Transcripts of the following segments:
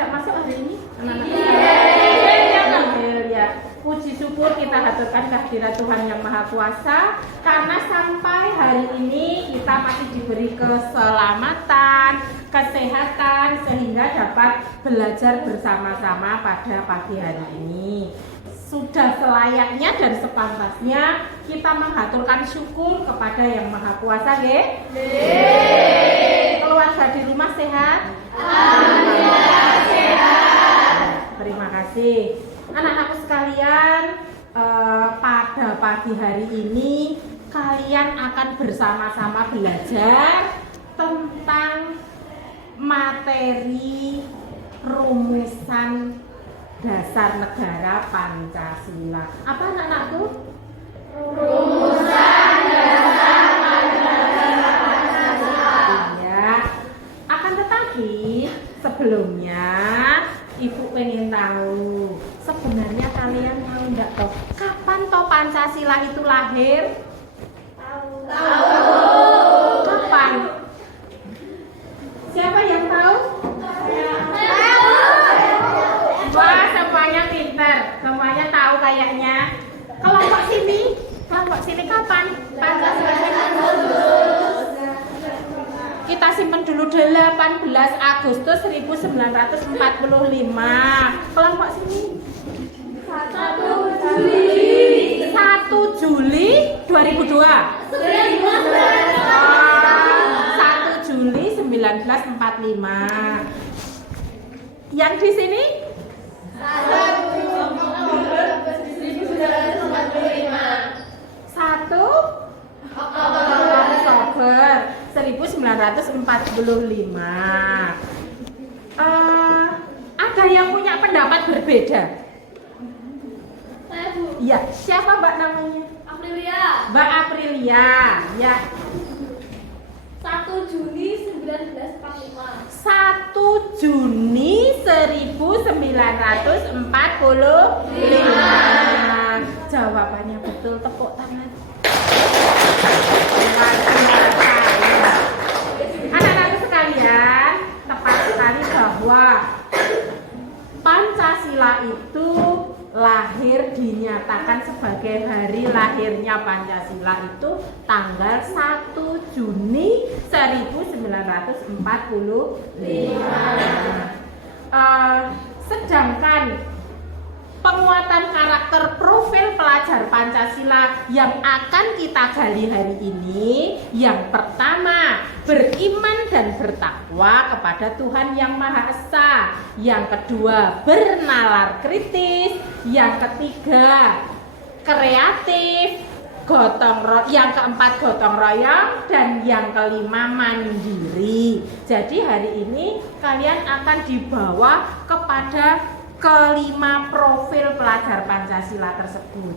tidak masuk hari ini? Anak-anak ya. Puji syukur kita haturkan kehadirat Tuhan Yang Maha Kuasa, karena sampai hari ini kita masih diberi keselamatan, kesehatan, sehingga dapat belajar bersama-sama pada pagi hari ini. Sudah selayaknya dan sepantasnya kita menghaturkan syukur kepada Yang Maha Kuasa, nggih? Keluarga di rumah sehat? Alhamdulillah sehat. Terima kasih. Anak-anakku sekalian, pada pagi hari ini kalian akan bersama-sama belajar tentang materi rumusan dasar negara Pancasila. Apa anak-anakku? Rumusan dasar negara Pancasila. Ya. Akan tetapi sebelumnya Ibu pengen tahu, sebenarnya kalian tahu enggak toh kapan toh Pancasila itu lahir? Tahu. Kapan? Siapa yang tahu? Wah, semuanya pintar, semuanya tahu kayaknya. Kelompok sini kapan Pancasila lahir? Kita simpen dulu 18 Agustus 1945. Kelompok sini 1 Juli 2002. 1 Juli 1945. Yang di sini 1 Oktober 1945. Ada yang punya pendapat berbeda? Saya, Bu. Ya, siapa Mbak namanya? Aprilia. Mbak Aprilia. Ya. 1 Juni 1945. 1 Juni 1945. Jawabannya betul, tepuk tangan. Anak-anak sekalian, tepat sekali bahwa Pancasila itu lahir, dinyatakan sebagai hari lahirnya Pancasila itu tanggal 1 Juni 1945. Sedangkan penguatan karakter profil pelajar Pancasila yang akan kita gali hari ini, yang pertama, beriman dan bertakwa kepada Tuhan Yang Maha Esa. Yang kedua, bernalar kritis. Yang ketiga, kreatif. Yang keempat, gotong royong. Dan yang kelima, mandiri. Jadi hari ini kalian akan dibawa kepada kelima profil pelajar Pancasila tersebut.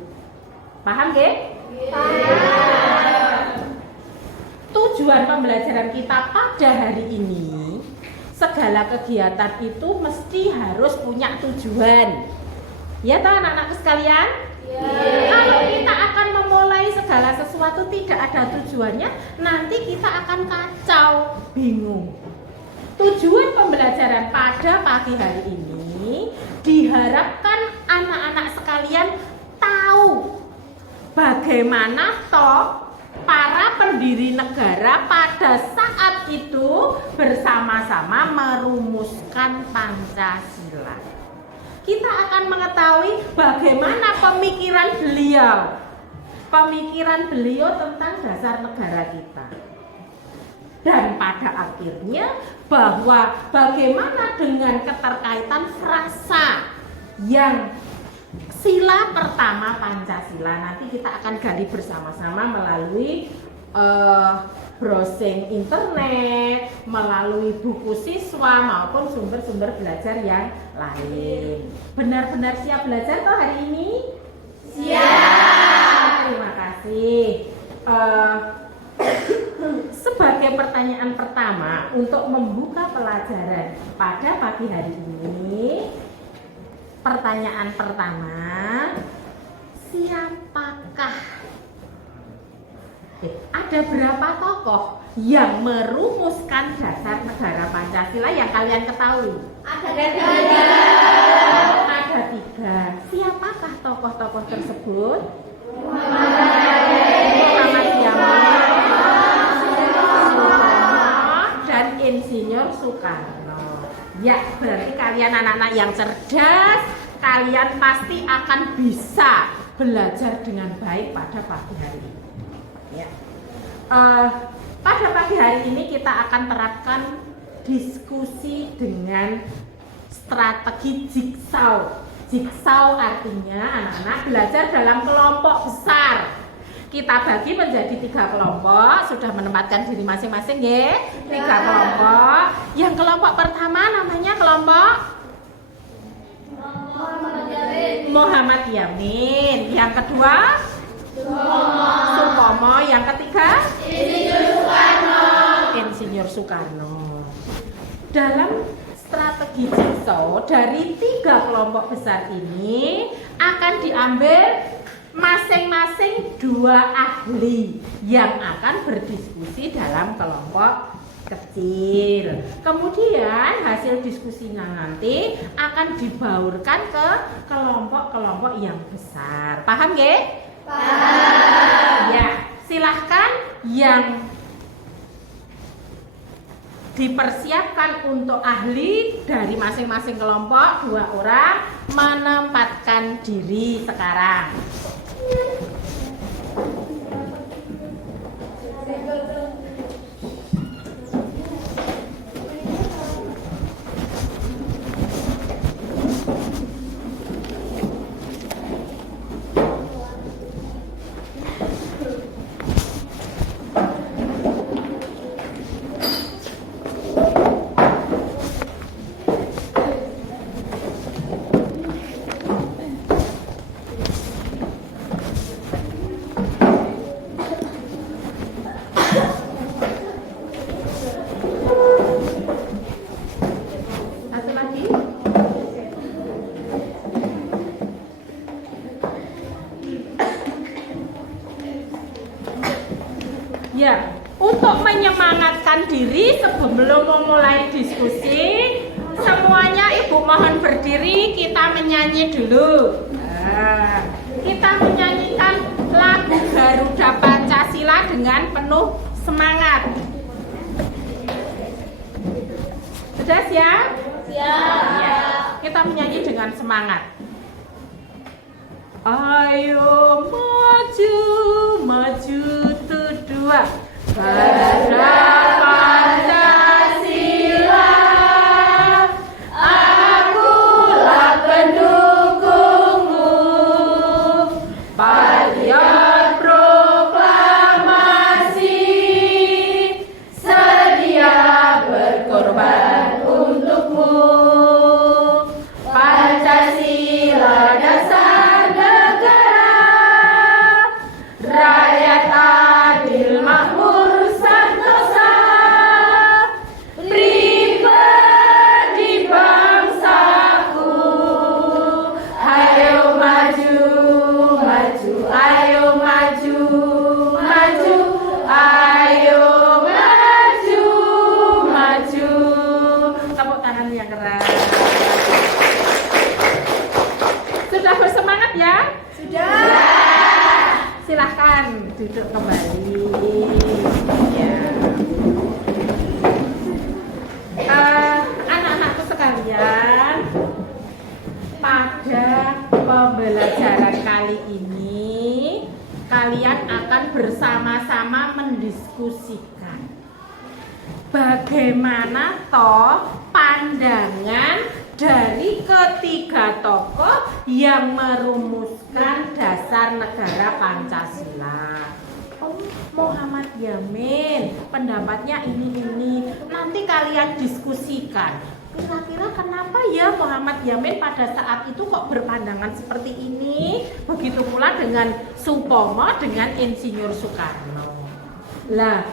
Paham nggih? Tujuan pembelajaran kita pada hari ini, segala kegiatan itu mesti harus punya tujuan. Ya toh anak-anakku sekalian? Kalau kita akan memulai segala sesuatu tidak ada tujuannya, nanti kita akan kacau, bingung. Tujuan pembelajaran pada pagi hari ini diharapkan anak-anak sekalian tahu bagaimana toh para pendiri negara pada saat itu bersama-sama merumuskan Pancasila. Kita akan mengetahui bagaimana pemikiran beliau tentang dasar negara kita. Dan pada akhirnya bahwa bagaimana dengan keterkaitan frasa yang sila pertama Pancasila, nanti kita akan gali bersama-sama melalui browsing internet, melalui buku siswa maupun sumber-sumber belajar yang lain. Benar-benar siap belajar toh hari ini? Siap. Terima kasih. Sebagai pertanyaan pertama untuk membuka pelajaran pada pagi hari ini, pertanyaan pertama, siapakah? Ada berapa tokoh yang merumuskan dasar negara Pancasila yang kalian ketahui? Ada tiga. Ada 3. Siapakah tokoh-tokoh tersebut? Muhammad Yamin, Sutomo, dan Insinyur Soekarno. Ya, berarti kalian anak-anak yang cerdas, kalian pasti akan bisa belajar dengan baik pada pagi hari ini. Ya. Pada pagi hari ini kita akan terapkan diskusi dengan strategi jigsaw. Jigsaw artinya anak-anak belajar dalam kelompok besar. Kita bagi menjadi 3 kelompok. Sudah menempatkan diri masing-masing ya. 3 kelompok. Yang kelompok pertama namanya kelompok Muhammad Yamin. Yang kedua Sutomo. Yang ketiga Insinyur Soekarno. Dalam strategi jigsaw dari 3 kelompok besar ini akan diambil masing-masing 2 ahli yang akan berdiskusi dalam kelompok kecil. Kemudian hasil diskusinya nanti akan dibaurkan ke kelompok-kelompok yang besar. Paham nggih? Paham. Ya, silahkan yang dipersiapkan untuk ahli dari masing-masing kelompok 2 orang menempatkan diri sekarang. Ya, untuk menyemangatkan diri sebelum memulai diskusi, semuanya Ibu mohon berdiri, kita menyanyi dulu. Nah, kita menyanyikan lagu Garuda Pancasila dengan penuh semangat. Sudah siap? Siap. Ya, kita menyanyi dengan semangat. Ayo maju, maju tuh 2. Garuda Pancasila, akulah pendukungmu. Patriot proklamasi, sedia berkorban untukmu. Pancasila dasar negara, rakyat adil makmur santosa, pribadi bangsaku. Ayo maju, maju, ayo maju, maju, ayo maju, maju. Tepuk tangan yang keras. Sudah bersemangat ya? Sudah. Silahkan duduk kembali. Ya. Anak-anakku sekalian, pada pembelajaran kali ini kalian akan bersama-sama mendiskusikan bagaimana toh pandangan dari ketiga tokoh yang merumuskan dasar negara Pancasila. Oh, Muhammad Yamin pendapatnya ini. Nanti kalian diskusikan. Kira-kira kenapa ya Muhammad Yamin pada saat itu kok berpandangan seperti ini? Begitu pula dengan Sutomo, dengan Insinyur Soekarno. Lah,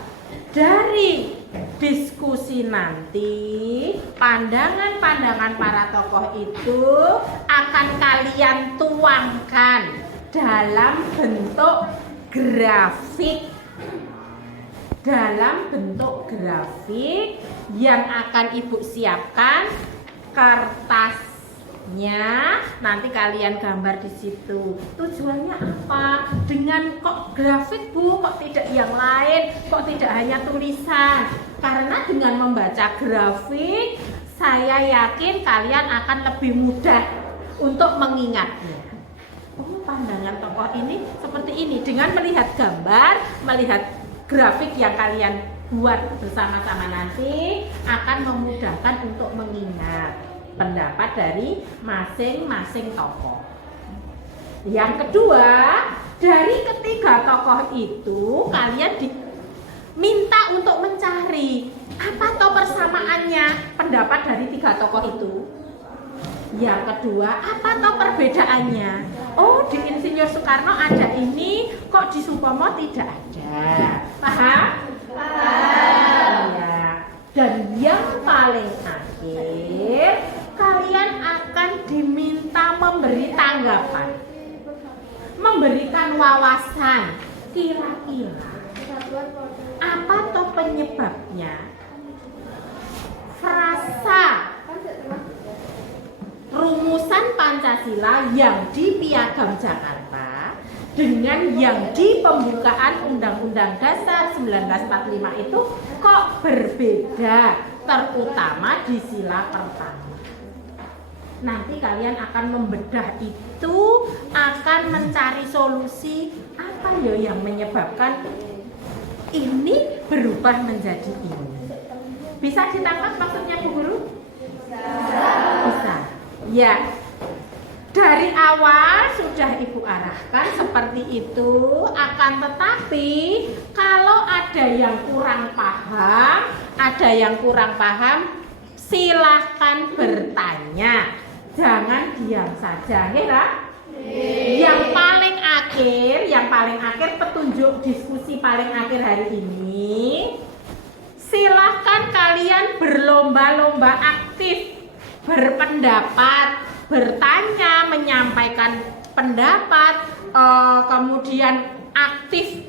dari diskusi nanti, pandangan-pandangan para tokoh itu akan kalian tuangkan dalam bentuk grafik. Dalam bentuk grafik yang akan Ibu siapkan kertasnya, nanti kalian gambar di situ. Tujuannya apa? Dengan kok grafik Bu, kok tidak yang lain, kok tidak hanya tulisan? Karena dengan membaca grafik, saya yakin kalian akan lebih mudah untuk mengingatnya. Oh, pandangan tokoh ini seperti ini. Dengan melihat gambar, melihat grafik yang kalian buat bersama-sama nanti akan memudahkan untuk mengingat pendapat dari masing-masing tokoh. Yang kedua, dari ketiga tokoh itu kalian diminta untuk mencari apa toh persamaannya pendapat dari tiga tokoh itu. Yang kedua, apa toh perbedaannya? Oh, di Insinyur Soekarno ada ini, kok di Supomo tidak ada. Paham? Paham. Ya. Dan yang paling akhir, kalian akan diminta memberi tanggapan, memberikan wawasan. Kira-kira apa toh penyebabnya? Frasa rumusan Pancasila yang di Piagam Jakarta dengan yang di pembukaan Undang-Undang Dasar 1945 itu kok berbeda, terutama di sila pertama. Nanti kalian akan membedah itu, akan mencari solusi apa ya yang menyebabkan ini berubah menjadi ini. Bisa ditangkap maksudnya Bu Guru? Bisa. Ya, dari awal sudah Ibu arahkan seperti itu. Akan tetapi kalau ada yang kurang paham, silahkan bertanya. Jangan diam saja, ya. Yang paling akhir petunjuk diskusi paling akhir hari ini. Silahkan kalian berlomba-lomba aktif berpendapat, bertanya, menyampaikan pendapat, kemudian aktif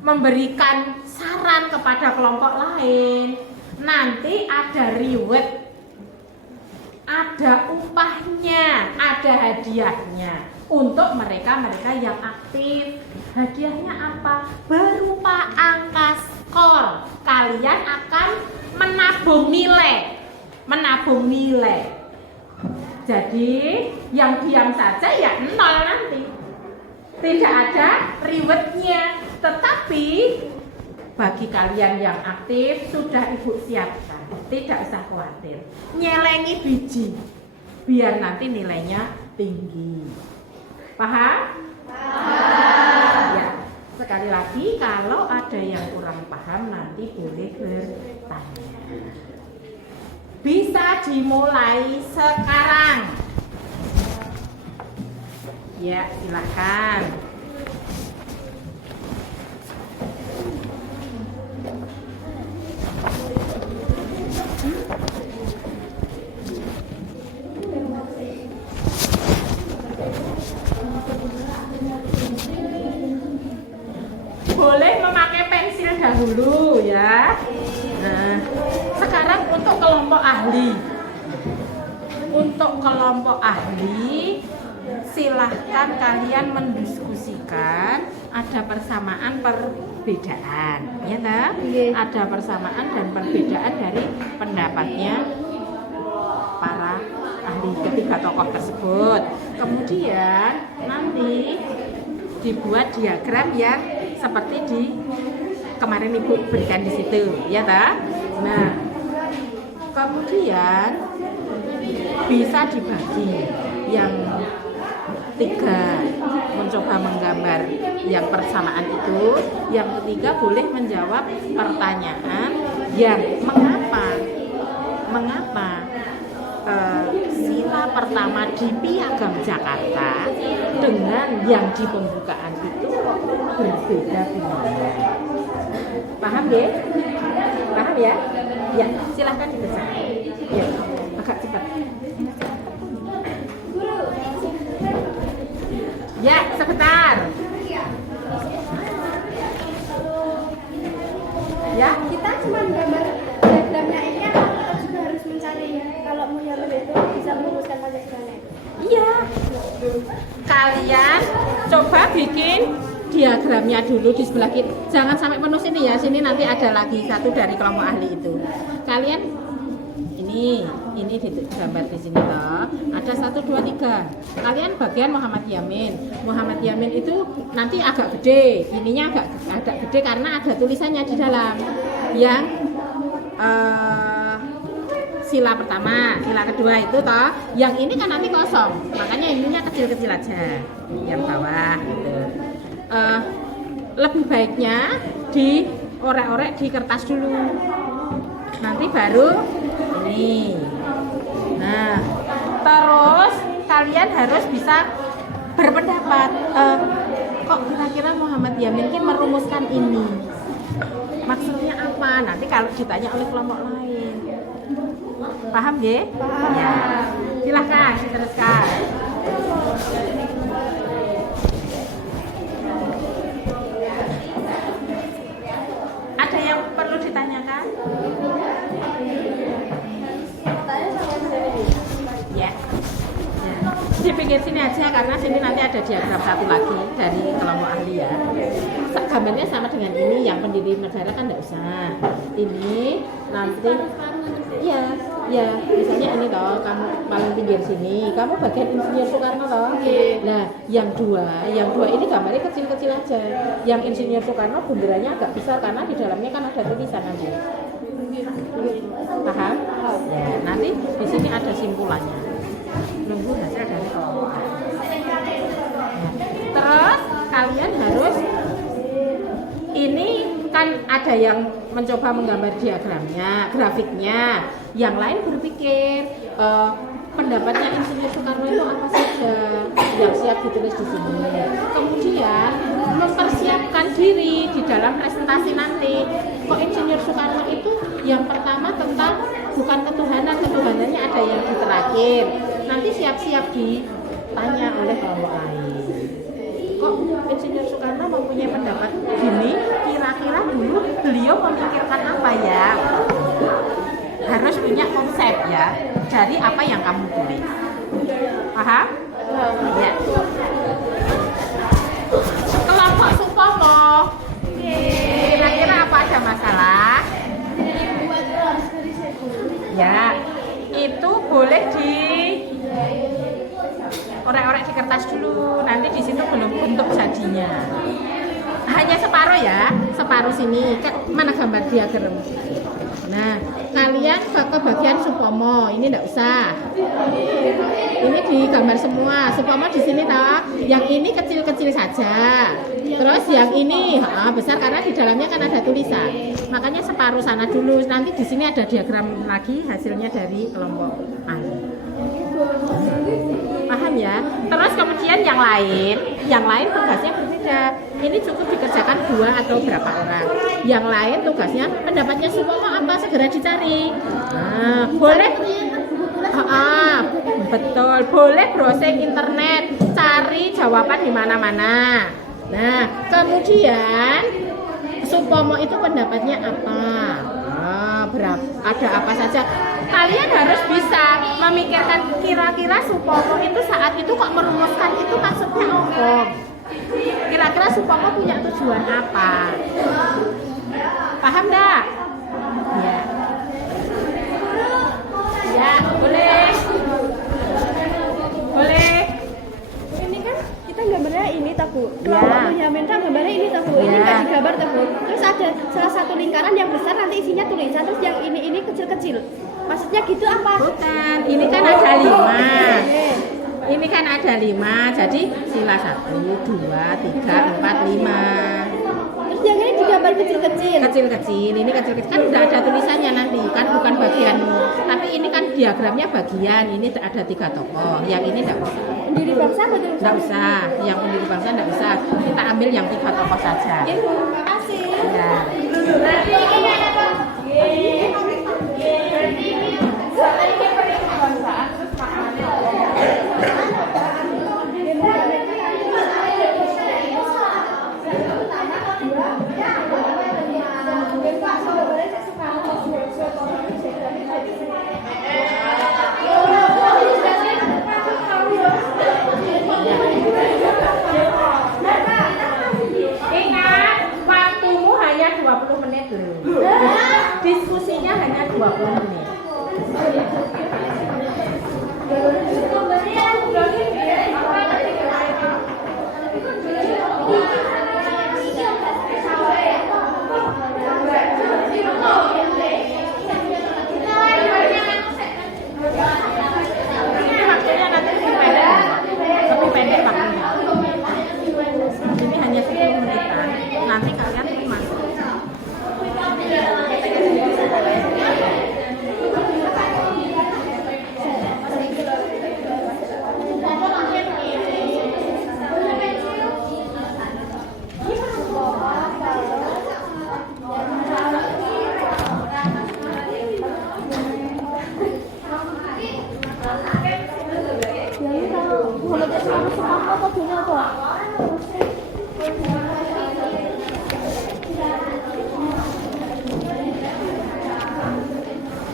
memberikan saran kepada kelompok lain. Nanti ada reward, ada upahnya, ada hadiahnya untuk mereka yang aktif. Hadiahnya apa? Berupa angka skor. Kalian akan menabung nilai. Jadi yang diam saja ya nol nanti, tidak ada rewardnya. Tetapi bagi kalian yang aktif sudah Ibu siapkan, tidak usah khawatir, nyelengi biji biar nanti nilainya tinggi. Paham? Paham. Ya, sekali lagi kalau ada yang kurang paham nanti boleh bertanya. Bisa dimulai sekarang. Ya, silakan. Boleh memakai pensil dahulu ya. Nah, sekarang untuk kelompok ahli. Untuk kelompok ahli, silahkan kalian mendiskusikan ada persamaan perbedaan, ya tak? Ada persamaan dan perbedaan dari pendapatnya para ahli ketiga tokoh tersebut. Kemudian nanti dibuat diagram yang seperti di kemarin Ibu berikan di situ, ya tak? Nah, kemudian bisa dibagi yang tiga mencoba menggambar yang persamaan itu, yang ketiga boleh menjawab pertanyaan yang mengapa sila pertama di Piagam Jakarta dengan yang di pembukaan itu berbeda nilai. Paham ya? Paham ya? Ya, silahkan dibaca. Ya, agak cepat. Ya, sebentar. Ya, Kita cuma gambar diagramnya ini, atau kita juga harus mencari kalau mau yang lebih itu. Kalian coba bikin diagramnya dulu di sebelah kiri. Jangan sampai penuh sini ya. Sini nanti ada lagi satu dari kelompok ahli itu. Kalian ini gambar di sini loh. Ada 1, 2, 3. Kalian bagian Muhammad Yamin. Muhammad Yamin itu nanti agak gede. Ininya agak gede karena ada tulisannya di dalam. Yang sila pertama, sila kedua itu toh. Yang ini kan nanti kosong. Makanya ininya kecil-kecil aja. Yang bawah gitu. Lebih baiknya diorek-orek di kertas dulu. Nanti baru ini. Nah, terus kalian harus bisa berpendapat. Kok kira-kira Muhammad Yamin ini merumuskan ini? Maksudnya apa? Nanti kalau ditanya oleh kelompok lain. Paham ya? Paham. Ya. Silahkan diteruskan. Ada yang perlu ditanyakan? Ya. Di pinggir sini aja karena sini nanti ada diagram satu lagi dari kelompok ahli ya. Gambarnya sama dengan ini, yang pendiri negara kan enggak usah. Ini nanti ya misalnya ini toh, kamu paling pinggir sini, kamu bagian Insinyur Soekarno toh. Nah, yang dua ini gambarnya kecil-kecil aja. Yang Insinyur Soekarno bunderannya agak besar karena di dalamnya kan ada tulisan aja. Paham? Ya, nanti di sini ada simpulannya. Nunggu hasil dari kelompok. Terus kalian harus ini kan ada yang mencoba menggambar diagramnya, grafiknya, yang lain berpikir pendapatnya Insinyur Soekarno itu apa saja yang siap ditulis di sini. Kemudian mempersiapkan diri di dalam presentasi nanti. Kok Insinyur Soekarno itu yang pertama tentang bukan ketuhanannya ada yang di terakhir. Nanti siap-siap ditanya oleh kelompok lain. Kok Insinyur Soekarno mempunyai pendapat gini, kira-kira dulu beliau memikirkan apa ya? Harus punya konsep ya dari apa yang kamu tulis. Paham? Ya. Kelompok Supomo, kira-kira apa, ada masalah? Ya, itu boleh di orek-orek di kertas dulu, nanti di situ belum bentuk jadinya. Hanya separuh ya, separuh sini. Mana gambar diagram? Nah, kalian ke bagian Supomo, ini enggak usah. Ini digambar semua. Supomo di sini toh. Yang ini kecil-kecil saja. Terus yang ini besar karena di dalamnya kan ada tulisan. Makanya separuh sana dulu. Nanti di sini ada diagram lagi hasilnya dari kelompok ahli. Paham ya? Terus kemudian yang lain tugasnya berbeda. Ini cukup dikerjakan 2 atau berapa orang. Yang lain tugasnya pendapatnya Supomo apa, segera dicari. Nah, boleh. Betul, boleh browsing internet, cari jawaban di mana-mana. Nah, kemudian Supomo itu pendapatnya apa? Ada apa saja. Kalian harus bisa memikirkan kira-kira Supomo itu saat itu kok merumuskan itu maksudnya apa? Kira-kira Supomo punya tujuan apa? Paham enggak? Ya. Ya, boleh. Boleh. Ini kan kita gambarnya ini tak Bu. Kelompok Yamin kan gambarnya ini tak Bu. Ini nggak digambar tak Bu. Terus ada salah satu lingkaran yang besar nanti isinya tulisan, terus yang ini kecil-kecil. Maksudnya gitu apa? Bukan, ini kan ada 5. Ini kan ada 5, jadi sila 1, 2, 3, 4, 5. Terus yang ini digambar kecil-kecil. Kecil-kecil, ini kecil-kecil kan udah ada tulisannya nanti, kan bukan bagianmu. Tapi ini kan diagramnya bagian, ini ada 3 tokoh, yang ini enggak usah. Pendiri bangsa betul? Enggak usah, yang pendiri bangsa enggak usah. Kita ambil yang 3 tokoh saja. Terima kasih. Ya.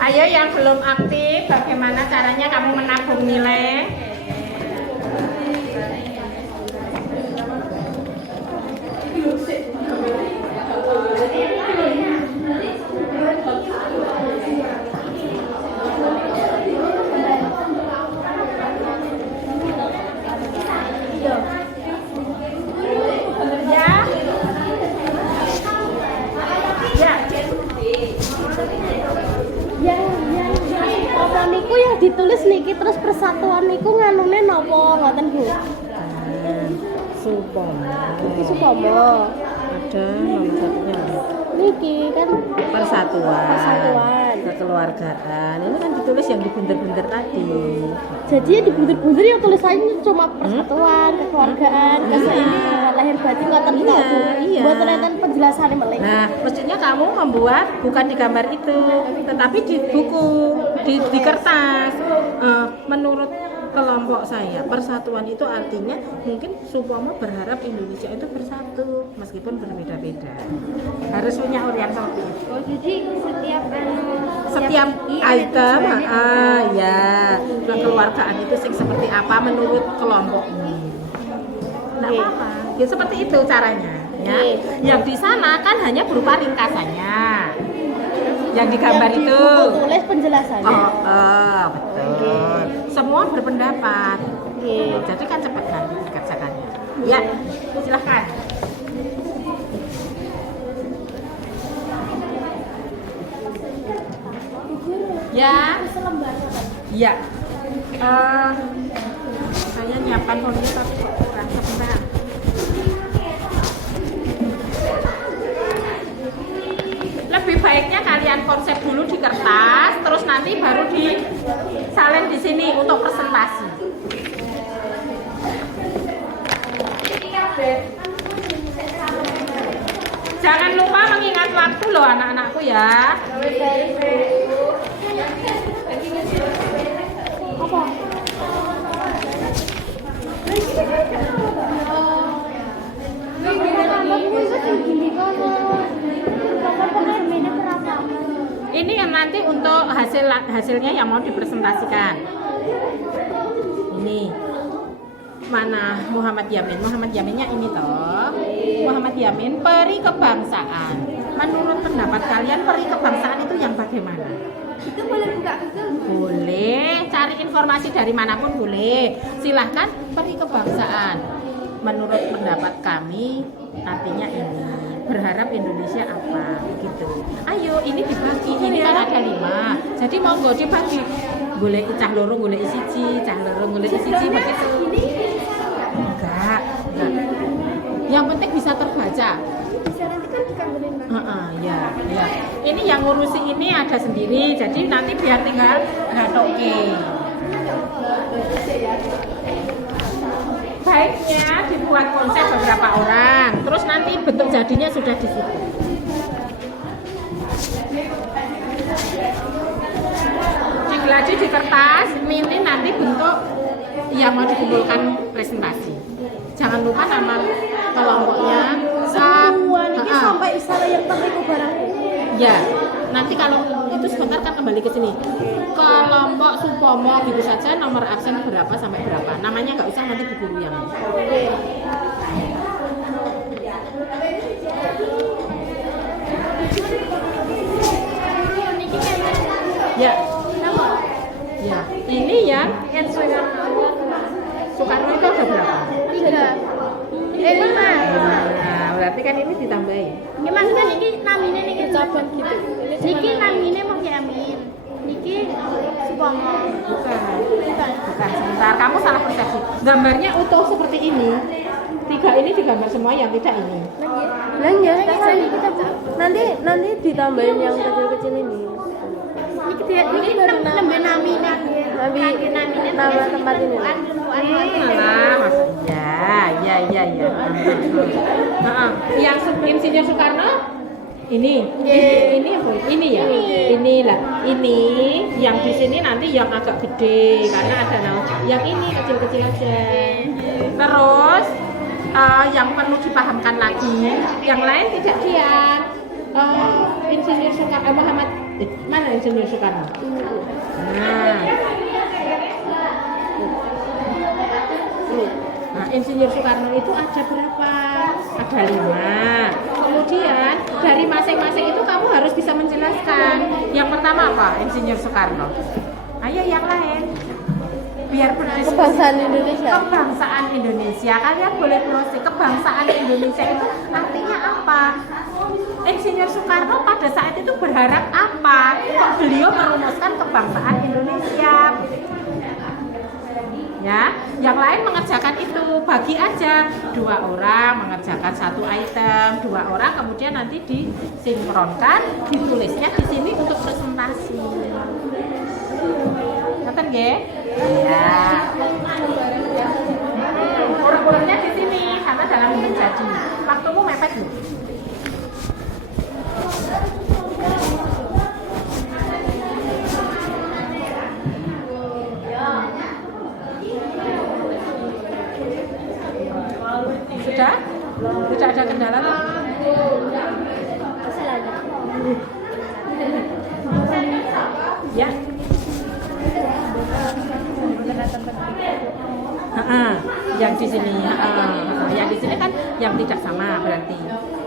Ayo yang belum aktif, bagaimana caranya kamu menabung nilai? Apa niku yang ditulis niki terus persatuan niku nganune napa ngoten Bu? Supomo. Iki Supomo. Ada nomor satunya Niki kan persatuan, kekeluargaan. Ini kan ditulis yang dibunter-bunter tadi. jadi ya dibunter-bunter yang tulisannya cuma persatuan, kekeluargaan, ini lahir batin ngoten tok Bu. Iya. Buat nonton penjelasannya melek. Nah, mestinya kamu membuat bukan di gambar itu, tetapi di buku, di kertas. Menurut kelompok saya, persatuan itu artinya mungkin Supomo berharap Indonesia itu bersatu meskipun berbeda-beda. Harus punya orientasi. Oh, jadi Setiap item, ya, kekeluargaan itu seperti apa menurut kelompok ini. Nggak Oke. apa-apa. Ya, seperti itu caranya. Ya. Oke. Yang di sana kan hanya berupa ringkasannya. Yang di gambar yang di itu. buku tulis penjelasannya. Betul. Semua berpendapat. Oke. Jadi kan cepat kan dikerjakannya. Ya, silahkan. Ya. Ya. Saya nyiapkan folder tapi kok kurang sebentar. Lebih baiknya kalian konsep dulu di kertas, terus nanti baru disalin di sini untuk presentasi. Jangan lupa mengingat waktu loh anak-anakku ya. Apa? Ini yang nanti untuk hasilnya yang mau dipresentasikan. Ini mana Muhammad Yamin? Muhammad Yaminnya ini toh. Muhammad Yamin peri kebangsaan. Menurut pendapat kalian peri kebangsaan itu yang bagaimana? Itu boleh buka Google? Boleh, cari informasi dari manapun boleh. Silahkan peri kebangsaan. Menurut pendapat kami artinya ini. Berharap Indonesia apa gitu. Ayo ini dibagi, ini kan ada 5. Jadi monggo dibagi. Boleh cah loro golek siji, cah loro golek siji begitu. Enggak. Yang penting bisa terbaca. Bisa nanti kan dikambilin Bang. Ya. Ini yang ngurusi ini ada sendiri, jadi nanti biar tinggal ngatoke. Baiknya dibuat konsep beberapa orang, terus nanti bentuk jadinya sudah di situ. Digeladi di kertas, ini nanti bentuk yang mau dikumpulkan presentasi. Jangan lupa nama kelompoknya. Sampai istilah yang terliku barang. Ya, nanti kalau itu sebentar kan kembali ke sini. Kelompok Supomo gitu saja, nomor absen berapa sampai berapa. Namanya nggak usah nanti di guru yang. Ya. Ya. Ini yang Soekarno itu ada berapa? 5. Nah, berarti kan ini ditambahin. Ya maksudnya niki namine niki cabang gitu. Niki namine Muhyamin. Niki Supomo. Bukan. Sebentar, kamu salah persepsi. Gambarnya utuh seperti ini. 3 ini digambar semua, yang tidak ini. Nanti ditambahin yang kecil-kecil ini. Niki baru nambah namine. Nama tempat ini. Nah, maksudnya, ya. Yang Insinyur Soekarno ini apa? Ini ya. Inilah. Ini yang di sini nanti yang agak gede karena ada yang ini kecil-kecil aja. Terus yang perlu dipahamkan lagi, yang lain tidak dia. Insinyur Soekarno Muhammad Mana Insinyur Soekarno? Nah. Nah, Insinyur Soekarno itu ada berapa? Ada 5. Kemudian dari masing-masing itu kamu harus bisa menjelaskan. Yang pertama apa? Insinyur Soekarno. Ayo yang lain. Biar berdiskusi. Kebangsaan Indonesia. Kebangsaan Indonesia. Kalian boleh browsing kebangsaan Indonesia itu artinya apa? Insinyur Soekarno pada saat itu berharap apa? Kok beliau merumuskan kebangsaan Indonesia? Ya, yang lain mengerjakan itu, bagi aja 2 orang mengerjakan 1 item, 2 orang kemudian nanti disinkronkan, ditulisnya di sini untuk presentasi. Ngerti nggih? Ya. Urut-urutnya di sini karena dalam menjadi. Waktumu mepet loh. Sudah? Tidak ada kendala? Ya. Yang di sini, yang di sini kan yang tidak sama berarti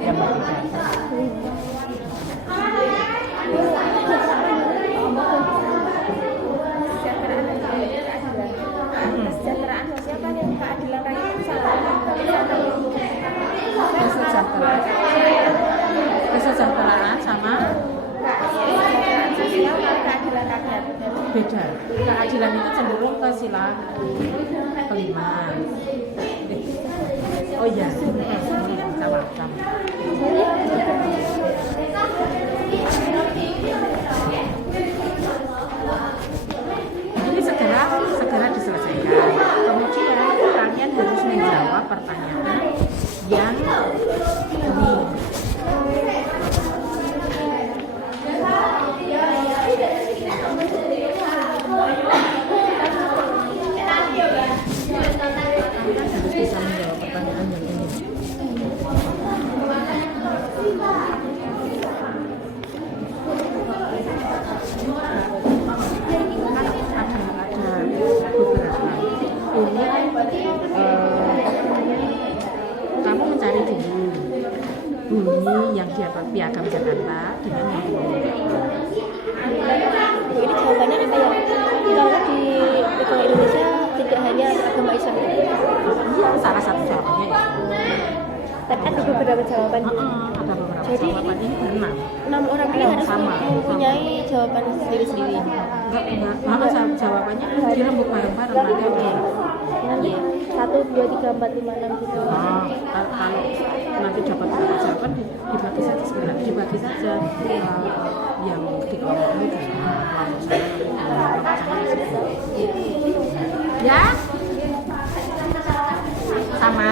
yang berbeda. Kesejahteraan maksudnya kan yang keadilan rakyat Kesejahteraan sama sosial keadilan rakyat. beda. Keadilan itu cenderung ke sila kelima. Oh iya, sama. Ini segera diselesaikan. Kemudian kalian harus menjawab pertanyaan yang ini. Harus bisa menjawab pertanyaan yang ini. Ada beberapa. Kamu mencari dulu bunyi yang di Piagam Jakarta dengan yang di bawah. Ini jawabannya apa ya? Kalau di Republik Indonesia tidak hanya agama Islam. Iya, salah satu jawabannya itu. Tapi ada beberapa jawaban. Ada beberapa Jadi jawaban ini benar. 6 orang ini harus Sama. mempunyai jawaban sendiri-sendiri. Enggak, jawabannya dirembuk bareng-bareng nanti oke. Nanti 1, 2, 3, 4, 5, 6 gitu. Kalau nanti dapat berapa jawaban dibagi saja sebenarnya, dibagi saja yang di kelompok ini dan kelompok saya ya sama.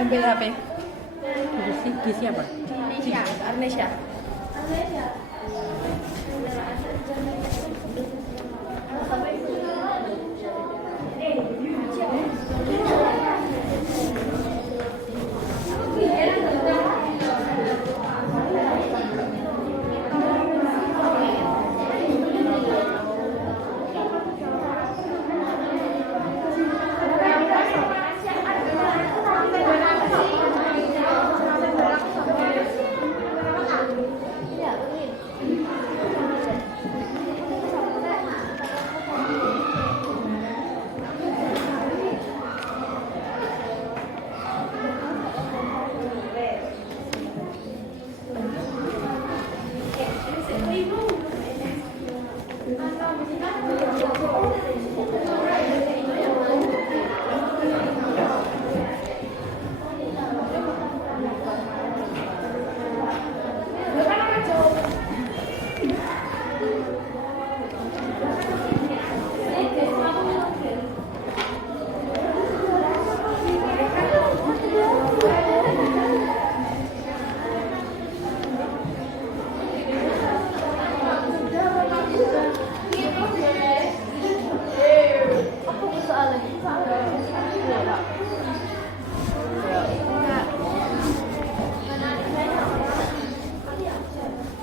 Ambil HP. Di siapa? Indonesia, Arnesia.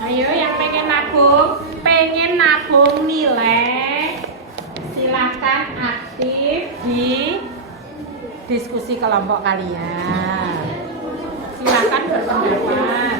Ayo yang pengen nabung nilai, silakan aktif di diskusi kelompok kalian. Silakan berpendapat.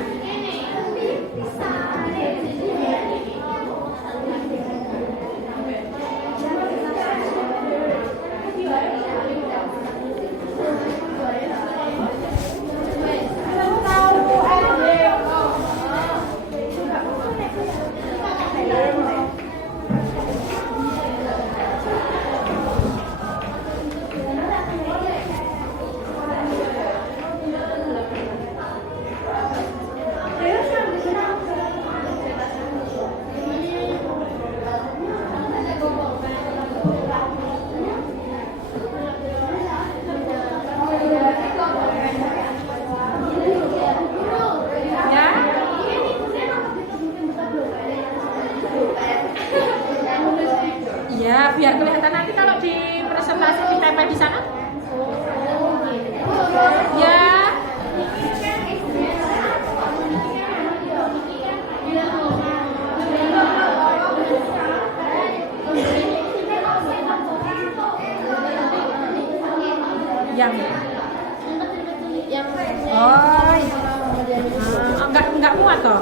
Ya, biar kelihatan nanti kalau di presentasi ditempel di sana. Ya. Yang oh, enggak muat toh?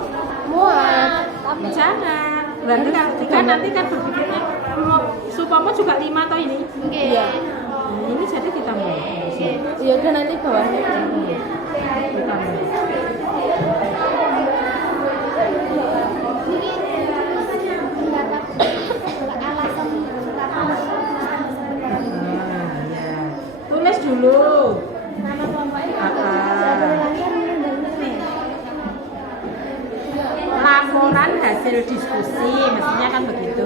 Muat. Jangan. Berarti kan nanti kan berpikirnya supaya juga 5 toh ini. Iya. Ini jadi ditambah. Iya udah nanti bawahnya. Ditambah. Tulis dulu. Laporan hasil diskusi, mestinya kan begitu.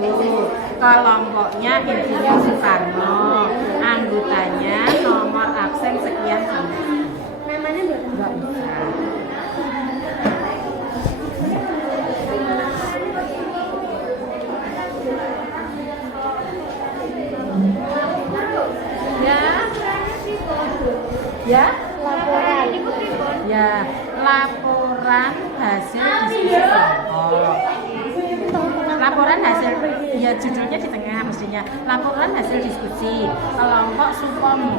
Kelompoknya Insinyur Soekarno, anggotanya nomor absen sekian sampai. Namanya Enggak bisa. Ya, laporan. ya, laporan hasil diskusi kelompok. Laporan hasil, ya judulnya di tengah mestinya. Laporan hasil diskusi kelompok Supom,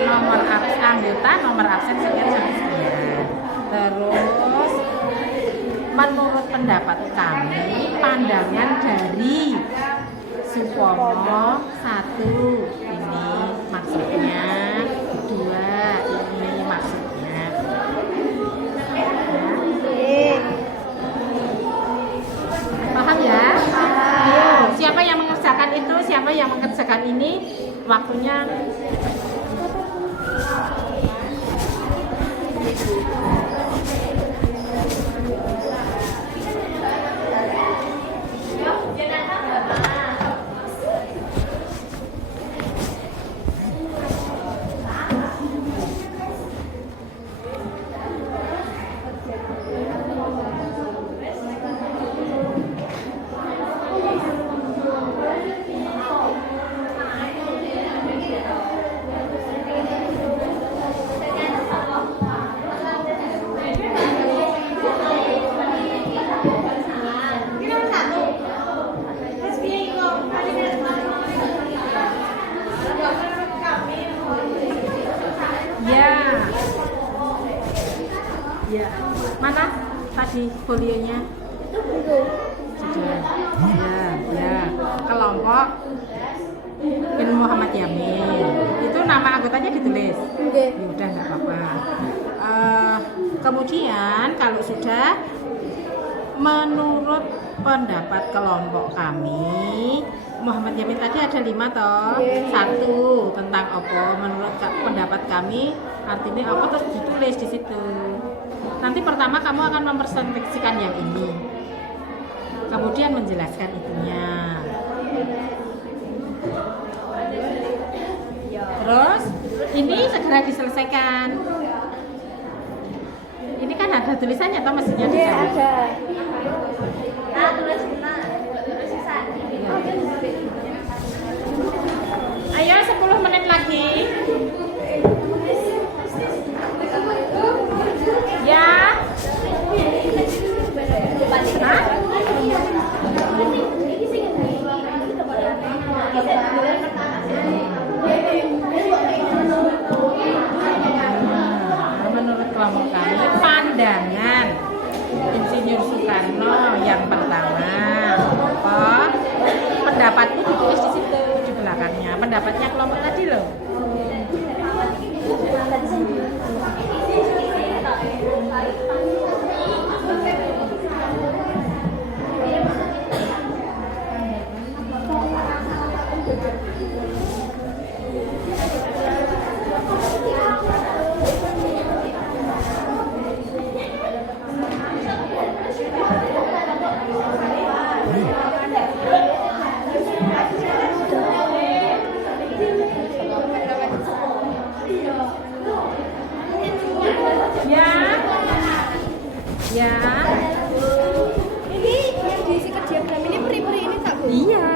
nomor anggota nomor absen sekian sampai sekian. Terus menurut pendapat kami, pandangan dari Supomo 1 ini maksudnya, 2 ini maksudnya. Paham ya? Ayo, siapa yang mengerjakan itu, siapa yang mengerjakan ini, waktunya Ya. Mana tadi folionya? Sudah. Ya. Kelompok Ilmu Muhammad Yamin. Itu nama anggotanya ditulis. Oke. Ya udah nggak apa-apa. Kemudian kalau sudah menurut pendapat kelompok kami Muhammad Yamin tadi ada 5 toh. Satu tentang apa menurut pendapat kami artinya apa terus ditulis di situ. Nanti pertama kamu akan mempersepsikan yang ini. Kemudian menjelaskan itunya. Terus ini segera diselesaikan. Ini kan ada tulisannya atau mestinya di sana? Ada. Ayo 10 menit lagi. Ya. Hah? Menurut kelompok kami pandangan Insinyur Soekarno yang pertama apa? Pendapatku ditulis di situ di belakangnya. Pendapatnya kelompok tadi loh. Ya. Ini yang diisi diagram ini peri-peri ini tak Bu? Iya.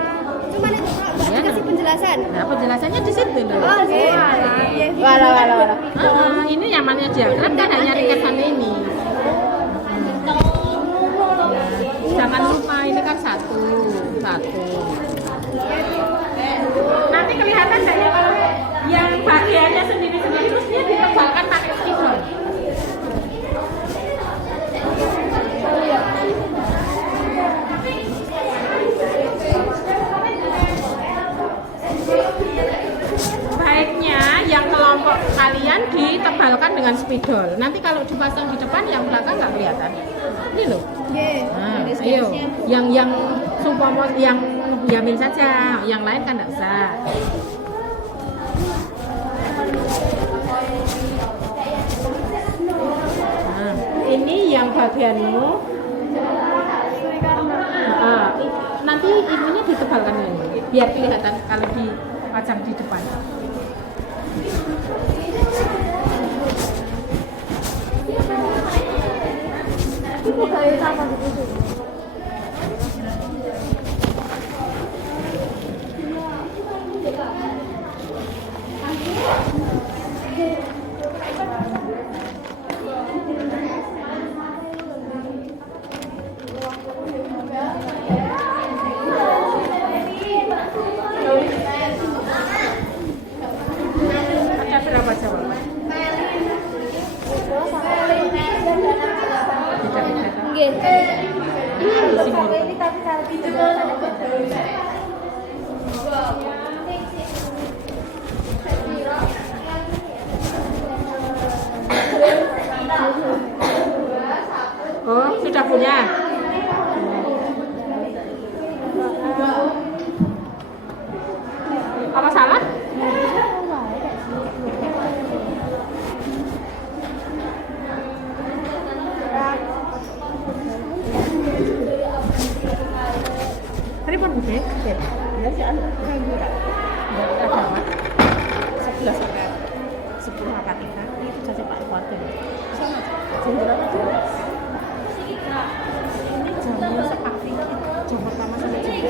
Cuman itu Pak, Iya, dikasih penjelasan. Nah, penjelasannya di situ loh. Oh, oke. Ini nyamannya diagram kan hanya ringkasan ini. Jangan lupa ini kan satu. Nanti kelihatan nggak ya kalau yang bagiannya sendiri-sendiri terus dia ditebalkan pakai spidol. Baiknya yang kelompok kalian ditebalkan dengan spidol. Nanti kalau dipasang di depan yang belakang nggak kelihatan. Ini loh. Nah, ayo, yang sumpama yang Yamin saja, yang lain kan nggak usah. Nah, ini yang bagianmu. Nanti ininya ditebalkan ini, biar kelihatan kalau dipajang di depan. Itu kayak sama gitu. Ada berapa jawaban? Oh, sudah punya. Apa salah? Tadi pun bude, ya sih ada apa? 11 sampai 10 apa 3 itu saja Pak Kuatir. Sama. Jam berapa tuh? Ini jamnya seperti jam pertama sampai jam 10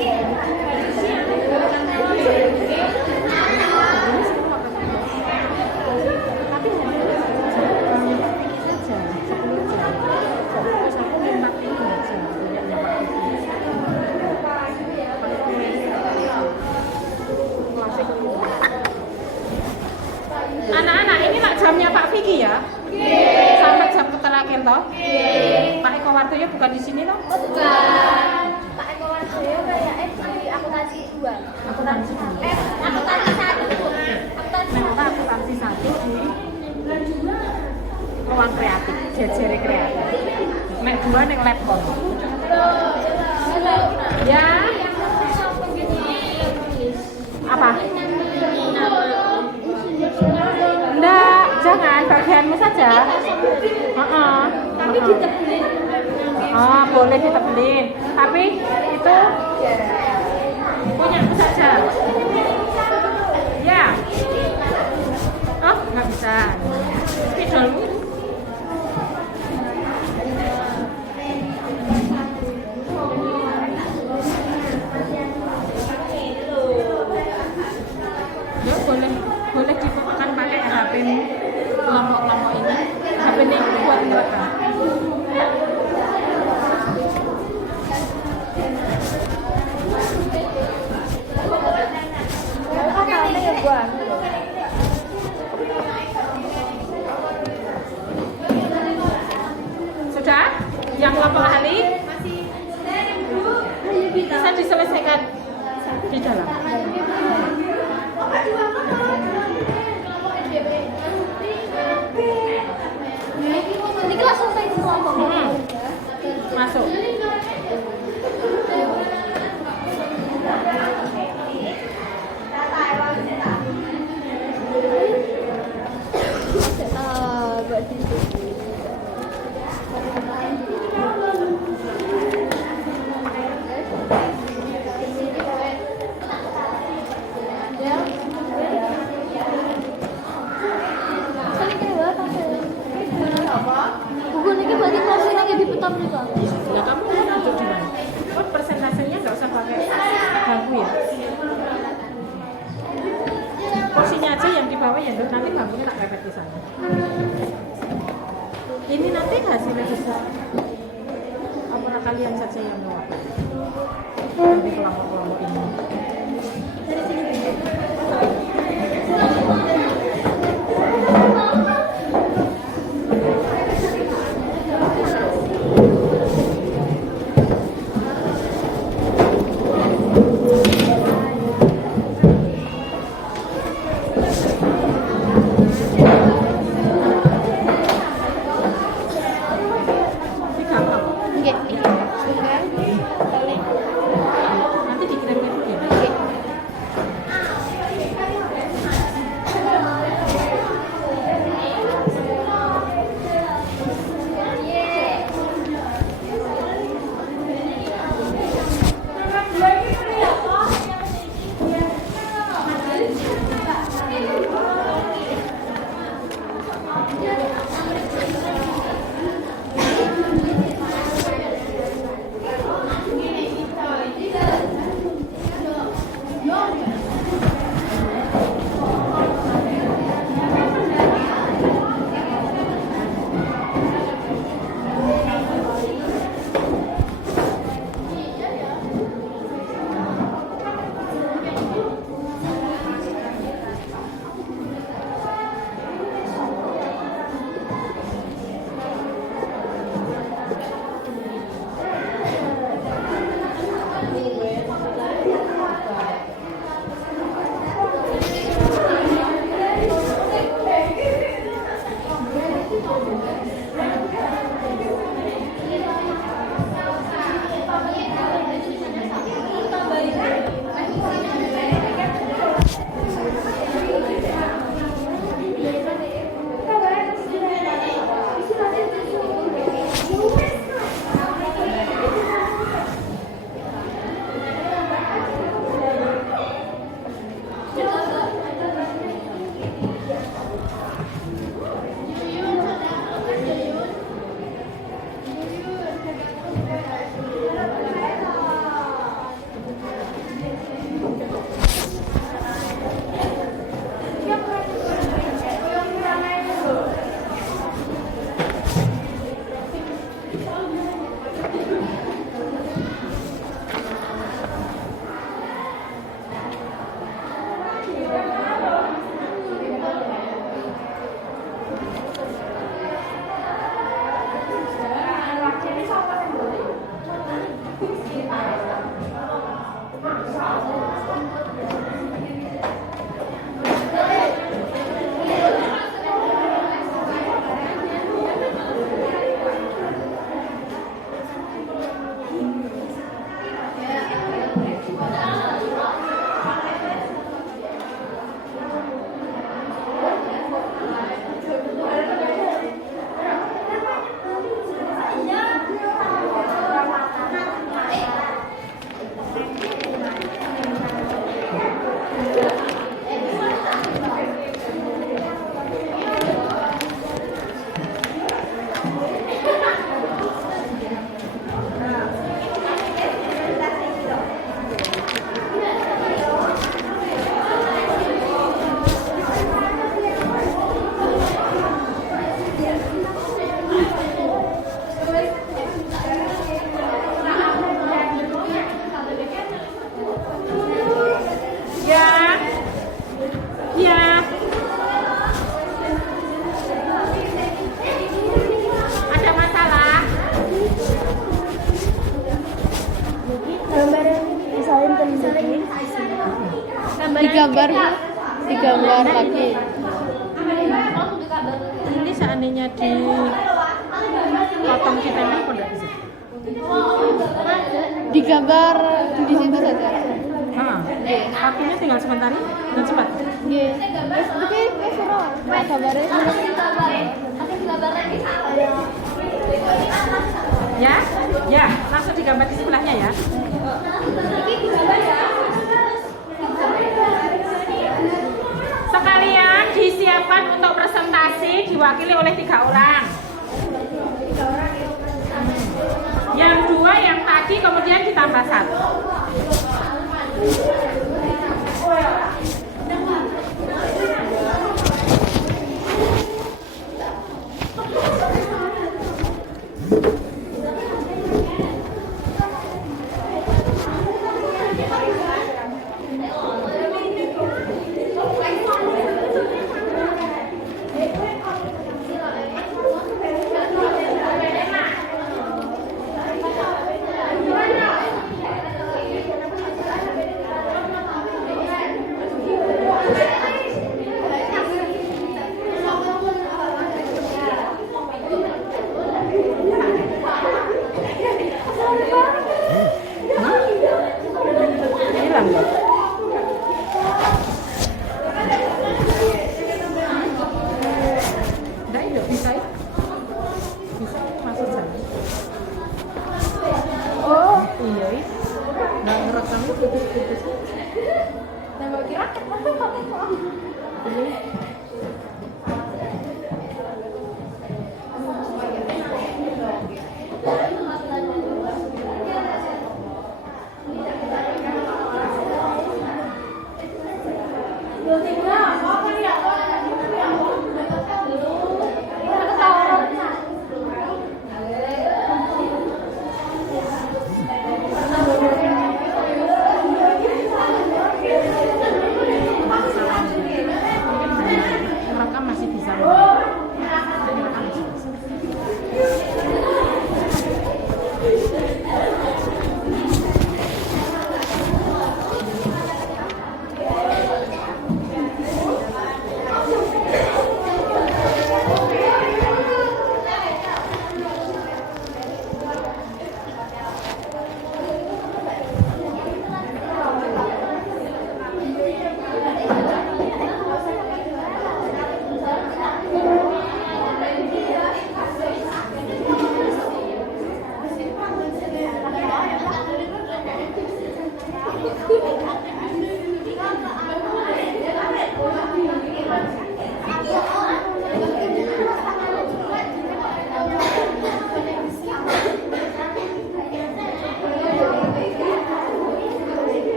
anak-anak ini nak jamnya Pak Vicky ya? Sampai jam terakhir toh? Pak Eko Wardoyo bukan di sini toh? Oh bukan. Pak Eko Wardoyo kayak di akuntansi 2. Akuntansi. Akuntansi 1. Akuntansi 1 di ruang kreatif, JJR kreatif. Mek 2 ning lab kon. Ya. Apa? Enggak, jangan bagianmu saja. Tapi ditebelin. Oh, boleh ditebelin. Tapi itu punya saja. Ya. Oh, nggak bisa. Spidolmu. Ya boleh difotokan pakai HP kelompok-kelompok ini. HP ini buat mereka. Sudah? Yang kelompok ahli? Bisa diselesaikan di dalam. Ini langsung saya ke kelompok. Masuk. Buku ini berarti kursinya kayak di peta mereka. Ya kamu duduk di mana? Oh, persentasenya nggak usah pakai bangku ya. Kursinya aja yang di bawah ya, Dok. Nanti bangkunya tak pepet di sana. Ini nanti hasilnya bisa. Apa kalian saja yang mewakili? Nanti kelompok-kelompok ini. Dari sini. Ini gampang. Nanti dikirim ke ibu ya. digambar lagi. Ini seandainya di potong kita kok enggak bisa? Digambar di situ saja. Waktunya tinggal sebentar dan cepat. Nggih. Oke, seru. Gambarnya. Ya, ya, langsung digambar di sebelahnya ya. Sekalian disiapkan untuk presentasi diwakili oleh 3 orang. Yang 2 yang tadi kemudian ditambah 1. Hilang ya? Enggak, ya bisa ya? Bisa masuk sana. Oh, iya. Nggak ngerekam putus-putus. Nembak kira. Ngerekam masih bisa.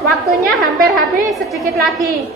Waktunya hampir habis, sedikit lagi.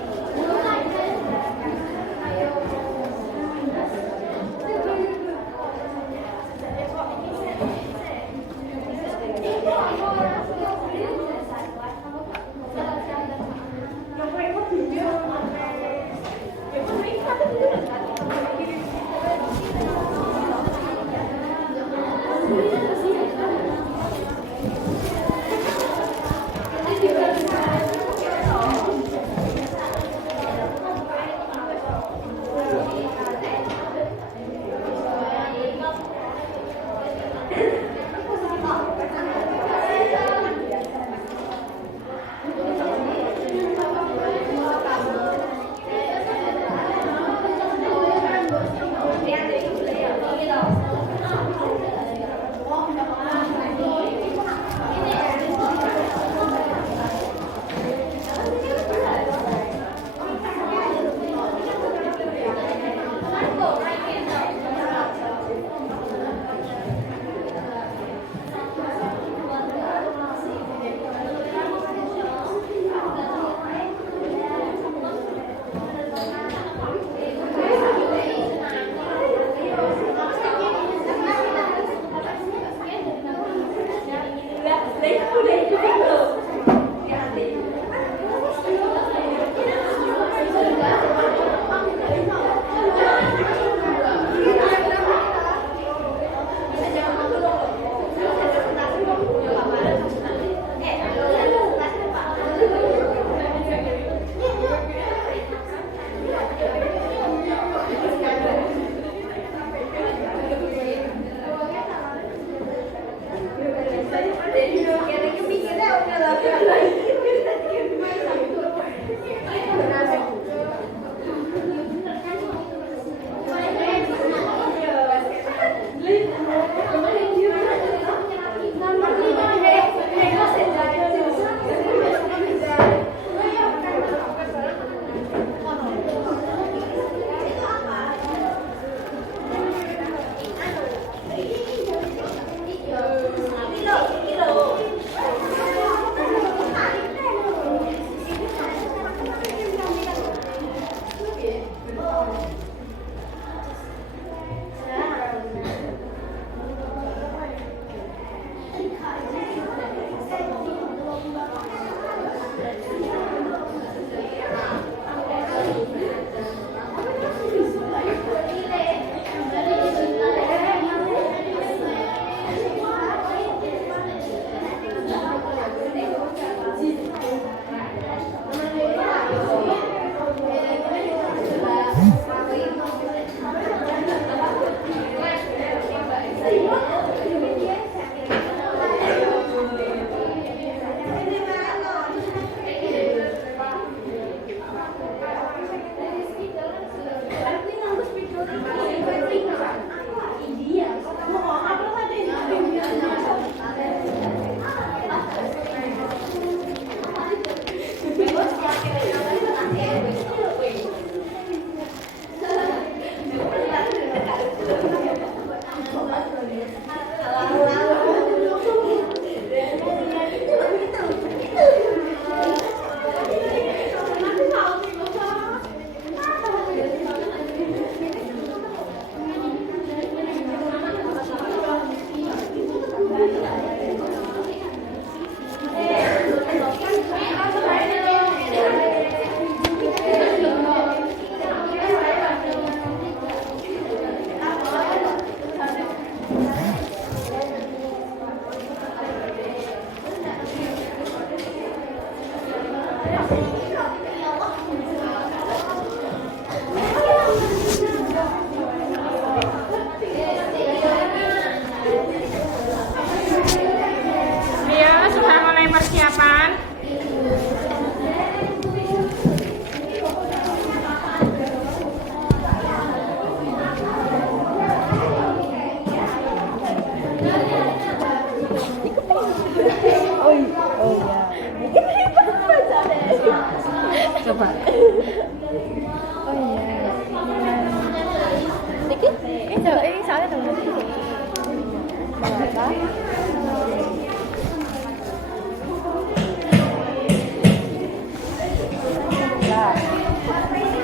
kata-kata.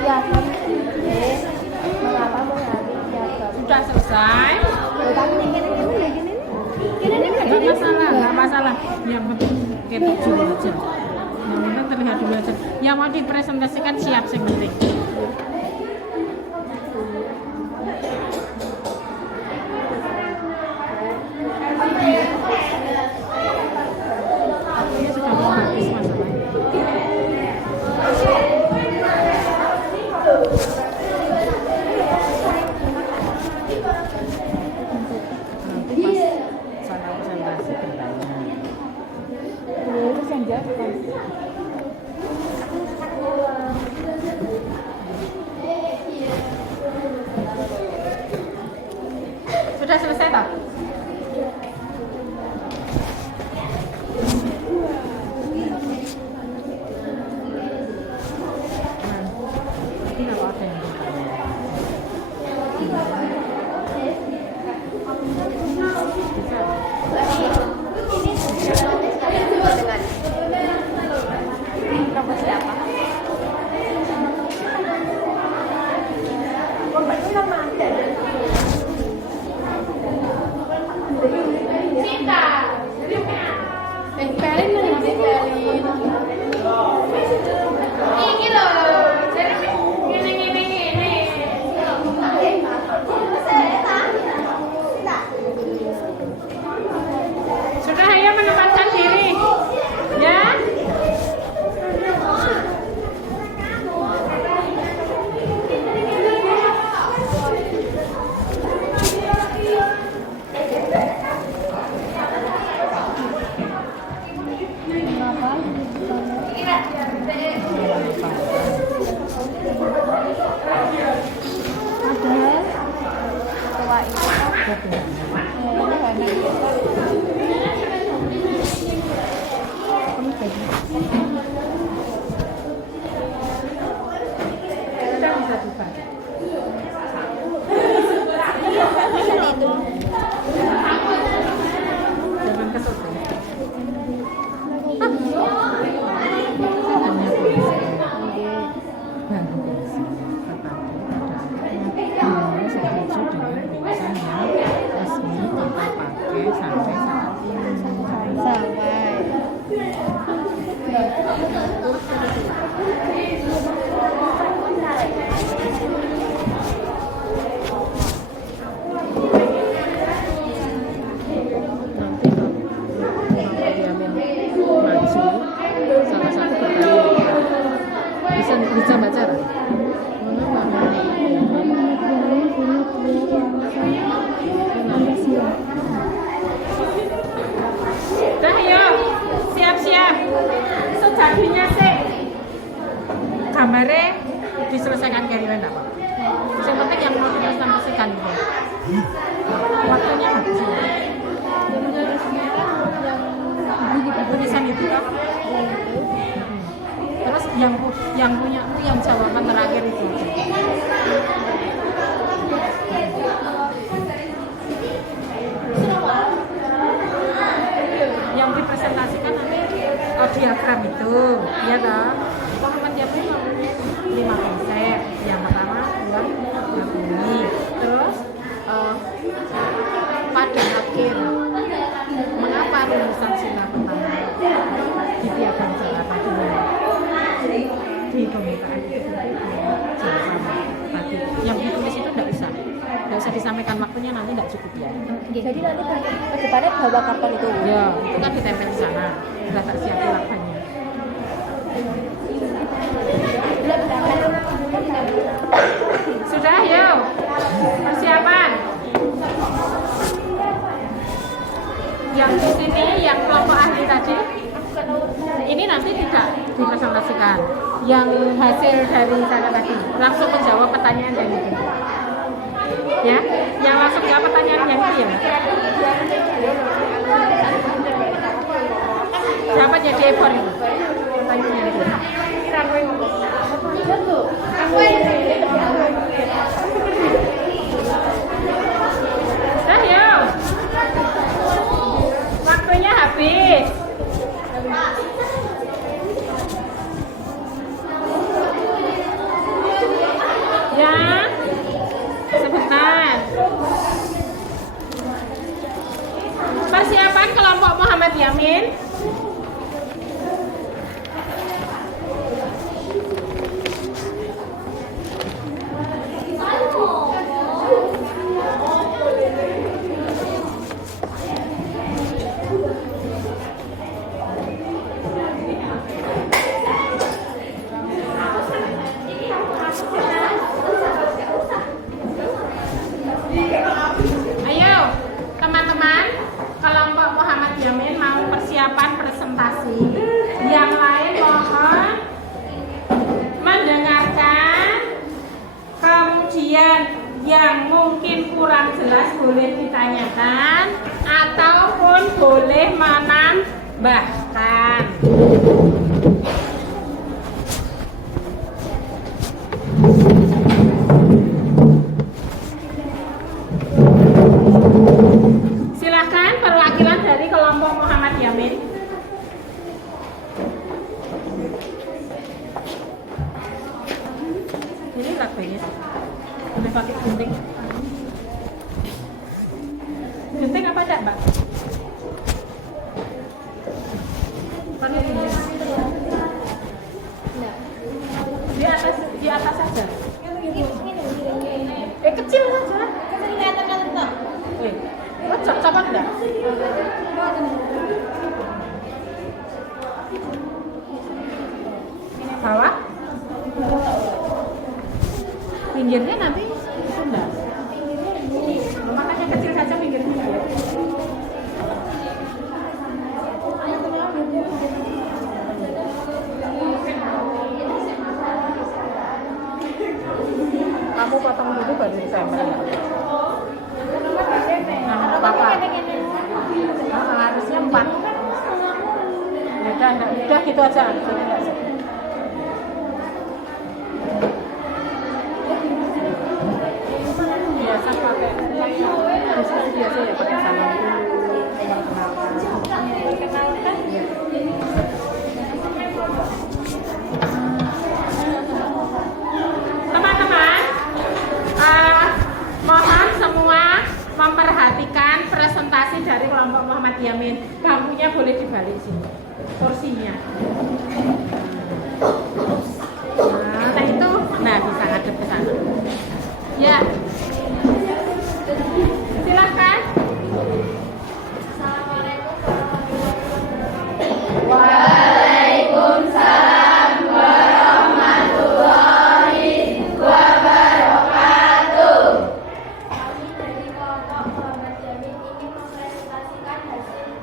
Ya, mengapa mengambil piagam? Sudah selesai. Tapi ini gini. Nggak masalah, nggak masalah. Yang penting ketok dulu aja. Yang penting terlihat dulu aja. Yang mau dipresentasikan siap yang penting. Ini sudah mau habis masalahnya. Nanti pas sana presentasi bertanya. Terus yang jawab. Sudah selesai toh? Ini kalau ada yang bertanya. Profesi apa? Sudah, ayo menempatkan diri. Ya. Sudah bisa buka. Jangan kesel. Bisa baca lah. Dah yo, siap-siap. Sejadinya sih gambarnya diselesaikan kiriman apa? Yang penting yang mau dipresentasikan itu. Waktunya habis. Tulisan itu kan? Terus yang punya itu yang jawaban terakhir itu. Yang dipresentasikan nanti diagram itu, ya toh. Muhammad Yamin mau 5 konsep. Yang pertama buat ini. Terus pada akhir mengapa rumusan sila pertama di piagam jawaban di pembukaan itu jawaban tadi yang ditulis itu tidak usah disampaikan waktunya, nanti tidak cukup ya. Jadi nanti ke depannya bawa karton itu. Ya, itu kan ditempel di sana, sudah tak siap lapannya. Sudah, yuk persiapan. Yang di sini, yang kelompok ahli tadi, ini nanti tidak dipresentasikan. Yang hasil dari sana tadi langsung menjawab pertanyaan yang itu. Ya, yang langsung jawab pertanyaan yang itu ya. Dapat jadi ekor itu. Pertanyaannya itu. Dah, yuk. Yamin. Ayo, teman-teman, kelompok Muhammad Yamin mau persiapan presentasi. Yang lain mohon mendengarkan. Kemudian yang mungkin kurang jelas boleh ditanyakan ataupun boleh menambahkan. Silahkan perwakilan dari kelompok Muhammad Yamin. Ini lagunya boleh pakai gunting. Gunting apa enggak, Mbak? Pakai gunting. Di atas saja. Kecil saja. Coba enggak? Bawah? Pinggirnya nanti itu enggak? Makanya kecil saja pinggirnya. Kamu potong dulu baru ditempel. Apa? Harusnya 4. Udah gitu aja. Biasa pakai biasa ya pakai salam. Teman-teman, mohon semua memperhatikan presentasi dari kelompok Muhammad Yamin. Bangkunya boleh dibalik sini, kursinya. Nah itu, bisa ngadep ke sana. Ya, silakan. Waalaikumsalam warahmatullahi wabarakatuh. Kami dari kelompok Muhammad Yamin ingin mempresentasikan hasil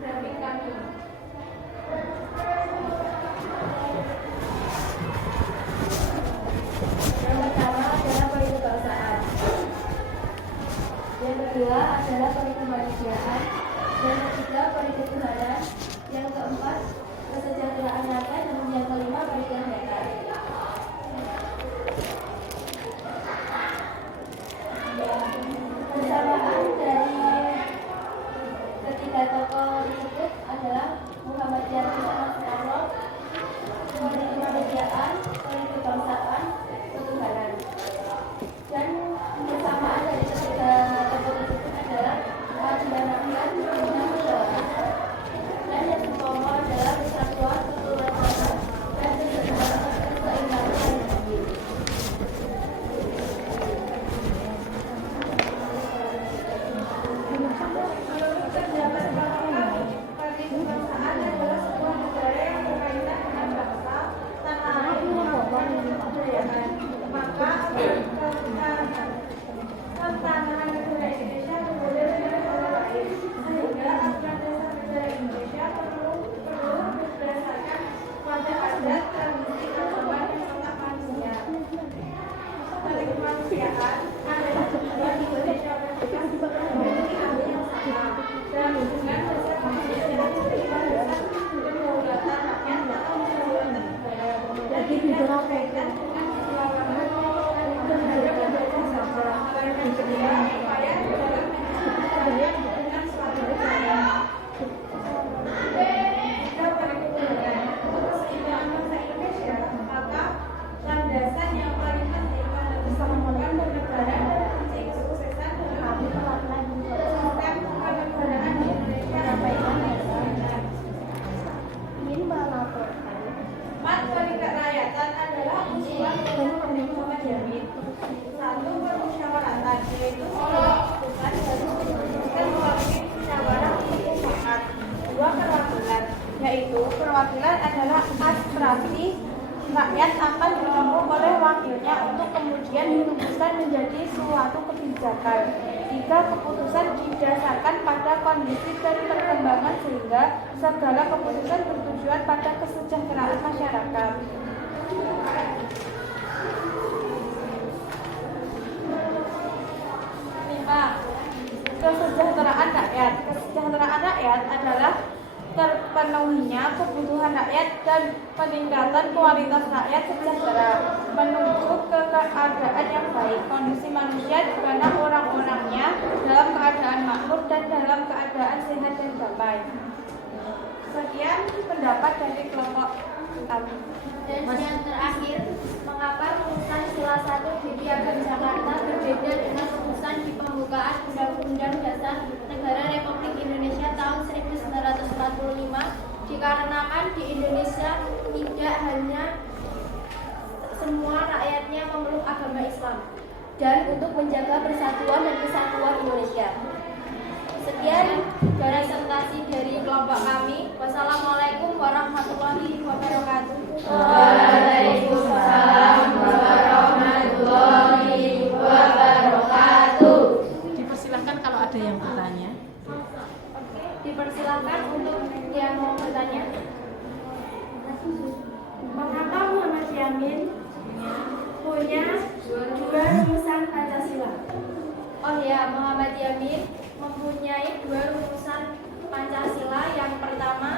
grafik kami. Yang pertama adalah perikebangsaan. Yang kedua adalah perikemanusiaan. Yang ketiga periketuhanan. Yang keempat kesejahteraan rakyat. Dan yang kelima perikemanusiaan. Persamaan dari ketiga tokoh tersebut adalah Muhammad Yamin Rasulullah, kemanusiaan, kebangsaan, ketuhanan. Dan persamaan dari ketiga tokoh tersebut adalah keadilan rakyat, musyawarah. Dan yang pertama adalah persatuan, ketuhanan, dan keseimbangan diri. perwakilan adalah aspirasi rakyat akan ditampung oleh wakilnya untuk kemudian dirumuskan menjadi suatu kebijakan. Jika keputusan didasarkan pada kondisi dan perkembangan sehingga segala keputusan bertujuan pada kesejahteraan masyarakat. 5. Kesejahteraan rakyat. Kesejahteraan rakyat adalah terpenuhinya kebutuhan rakyat dan peningkatan kualitas rakyat sejahtera menuju ke keadaan yang baik. Kondisi manusia di mana orang-orangnya dalam keadaan makmur dan dalam keadaan sehat dan damai. Sekian pendapat dari kelompok kami. Dan yang terakhir, mengapa rumusan sila 1 di Piagam Jakarta berbeda dengan rumusan di pembukaan Undang-Undang Dasar Negara Republik Indonesia tahun 1945? Dikarenakan di Indonesia tidak hanya semua rakyatnya memeluk agama Islam dan untuk menjaga persatuan dan kesatuan Indonesia. Sekian presentasi dari kelompok kami. Wassalamualaikum warahmatullahi wabarakatuh. Waalaikumsalam warahmatullahi wabarakatuh. Dipersilahkan kalau ada yang bertanya. Oke, dipersilakan untuk yang mau bertanya. Mengapa Muhammad Yamin punya dua rumusan Pancasila? Oh ya, Muhammad Yamin mempunyai 2 rumusan Pancasila. Yang pertama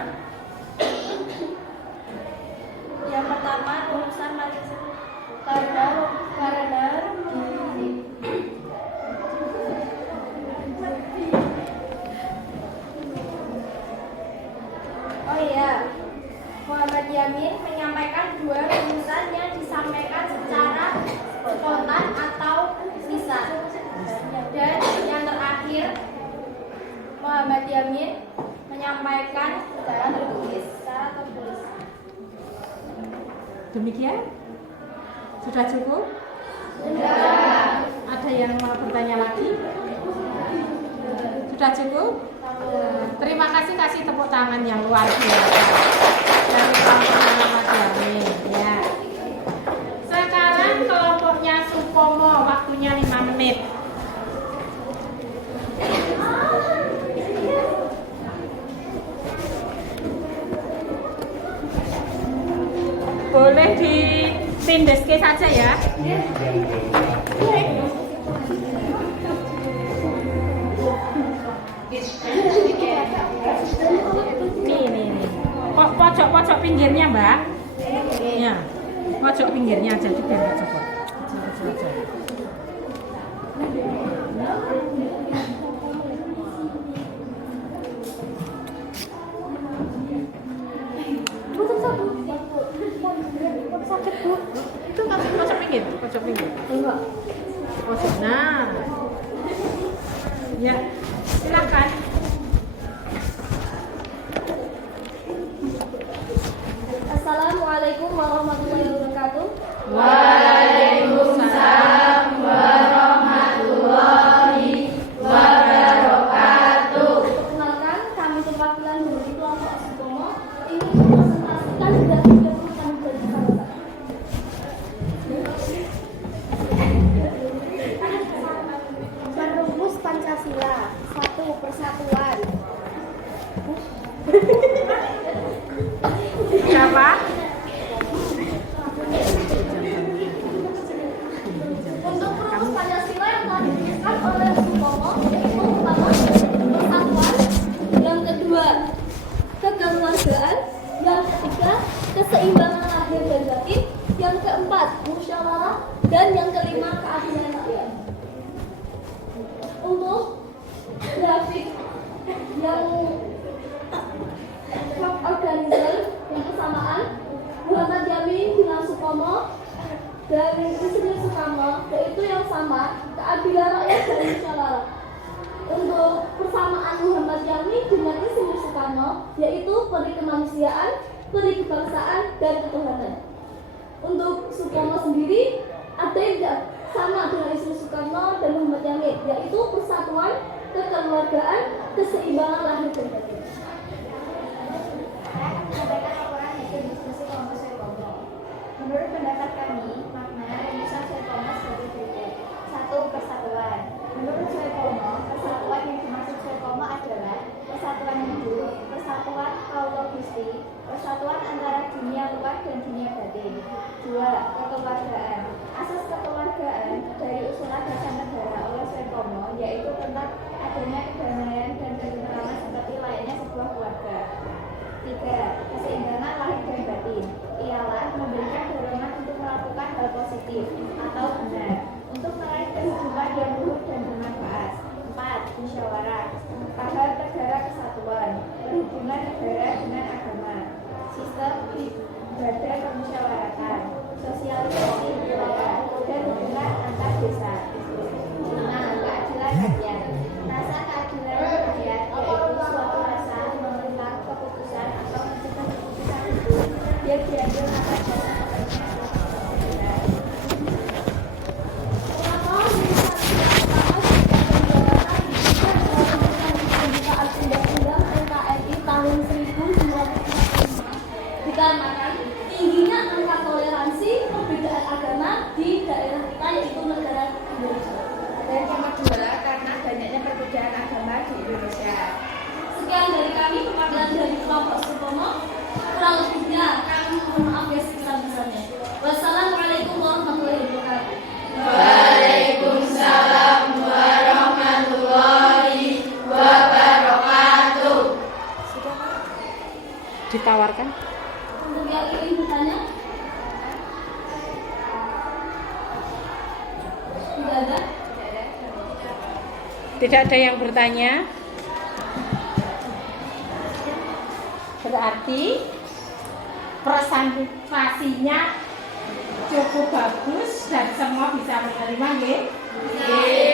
rumusan Pancasila karena Muhammad Yamin menyampaikan 2 rumusan yang disampaikan secara spontan atau lisan. Dan yang terakhir, Muhammad Yamin menyampaikan secara tertulis. Demikian? Sudah cukup? Sudah. Ada yang mau bertanya lagi? Sudah cukup? Terima kasih, kasih tepuk tangan yang luar biasa dari kelompok Muhammad Yamin. Ya. Sekarang kelompoknya Supomo, waktunya 5 menit. Boleh ditindeske saja ya. Nih. Pojok pinggirnya, Mbak. Ya. Pojok pinggirnya aja biar nggak cepet. Kecil aja. Sakit, Bu. Itu pojok pinggir. Enggak. Pojok. Nah. Ya, silakan. Assalamualaikum warahmatullahi wabarakatuh. Waalaikumsalam warahmatullahi wabarakatuh. Perkenalkan, kami perwakilan dari kelompok Supomo ingin mempresentasikan dan menjelaskan dari sama-sama. Merumus Pancasila. 1. Persatuan. Siapa? Untuk merumus Pancasila yang telah dituliskan oleh Supomo, yaitu pertama persatuan, yang kedua kekeluargaan, yang ketiga keseimbangan lahir dan batin, yang keempat musyawarah, dan yang kelima keadilan rakyat. Untuk grafik yang organisasi yang kesamaan, Muhammad Yamin dengan Supomo dan Insinyur Soekarno, yaitu yang sama, keadilan rakyat dan musyawarah. Untuk persamaan Muhammad Yamin dengan Insinyur Soekarno, yaitu peri kemanusiaan, peri kebangsaan, dan ketuhanan. Untuk Supomo sendiri, ada yang tidak sama dengan Insinyur Soekarno dan Muhammad Yamin, yaitu persatuan, kekeluargaan, keseimbangan lahir dan batin. Saya akan menyampaikan laporan Menurut pendapat kami, makna rumusan Soepomo sebagai berikut. 1. Persatuan. Menurut Soepomo, persatuan yang dimaksud Soepomo adalah persatuan hidup, persatuan kaulo Gusti, persatuan antara dunia luar dan dunia batin. 2. Kekeluargaan. Asas kekeluargaan dari usulan dasar negara oleh Soepomo yaitu tentang adanya kedamaian dan ketentraman seperti layaknya sebuah keluarga. 3. Keseimbangan lahir dan batin ialah memberikan dorongan untuk melakukan hal positif atau benar untuk meraih kehidupan yang luhur dan bermanfaat. 4. Musyawarah. Paham negara kesatuan, perhubungan negara dengan agama, sistem ibadah permusyawaratan, sosialisasi budaya, dan hubungan antar desa. 5. Keadilan rakyat. Rasa keadilan rakyat yaitu suatu rasa menerima keputusan atau mencegah keputusan itu yang diambil atas dasar kepentingan Undang-Undang NKRI tahun 1945 dikarenakan tingginya angka toleransi perbedaan agama di daerah kita yaitu negara Indonesia. Dan yang kedua, karena banyaknya perbedaan agama di Indonesia. Sekian dari kami, perwakilan dari kelompok Soepomo. Kurang lebihnya kami mohon maaf ya sebesar-besarnya. Wassalamualaikum warahmatullahi wabarakatuh. Waalaikumsalam warahmatullahi wabarakatuh. Ditawarkan? Untuk yang ingin bertanya, tidak ada. Tidak ada yang bertanya? Berarti presentasinya cukup bagus dan semua bisa menerima, nggih?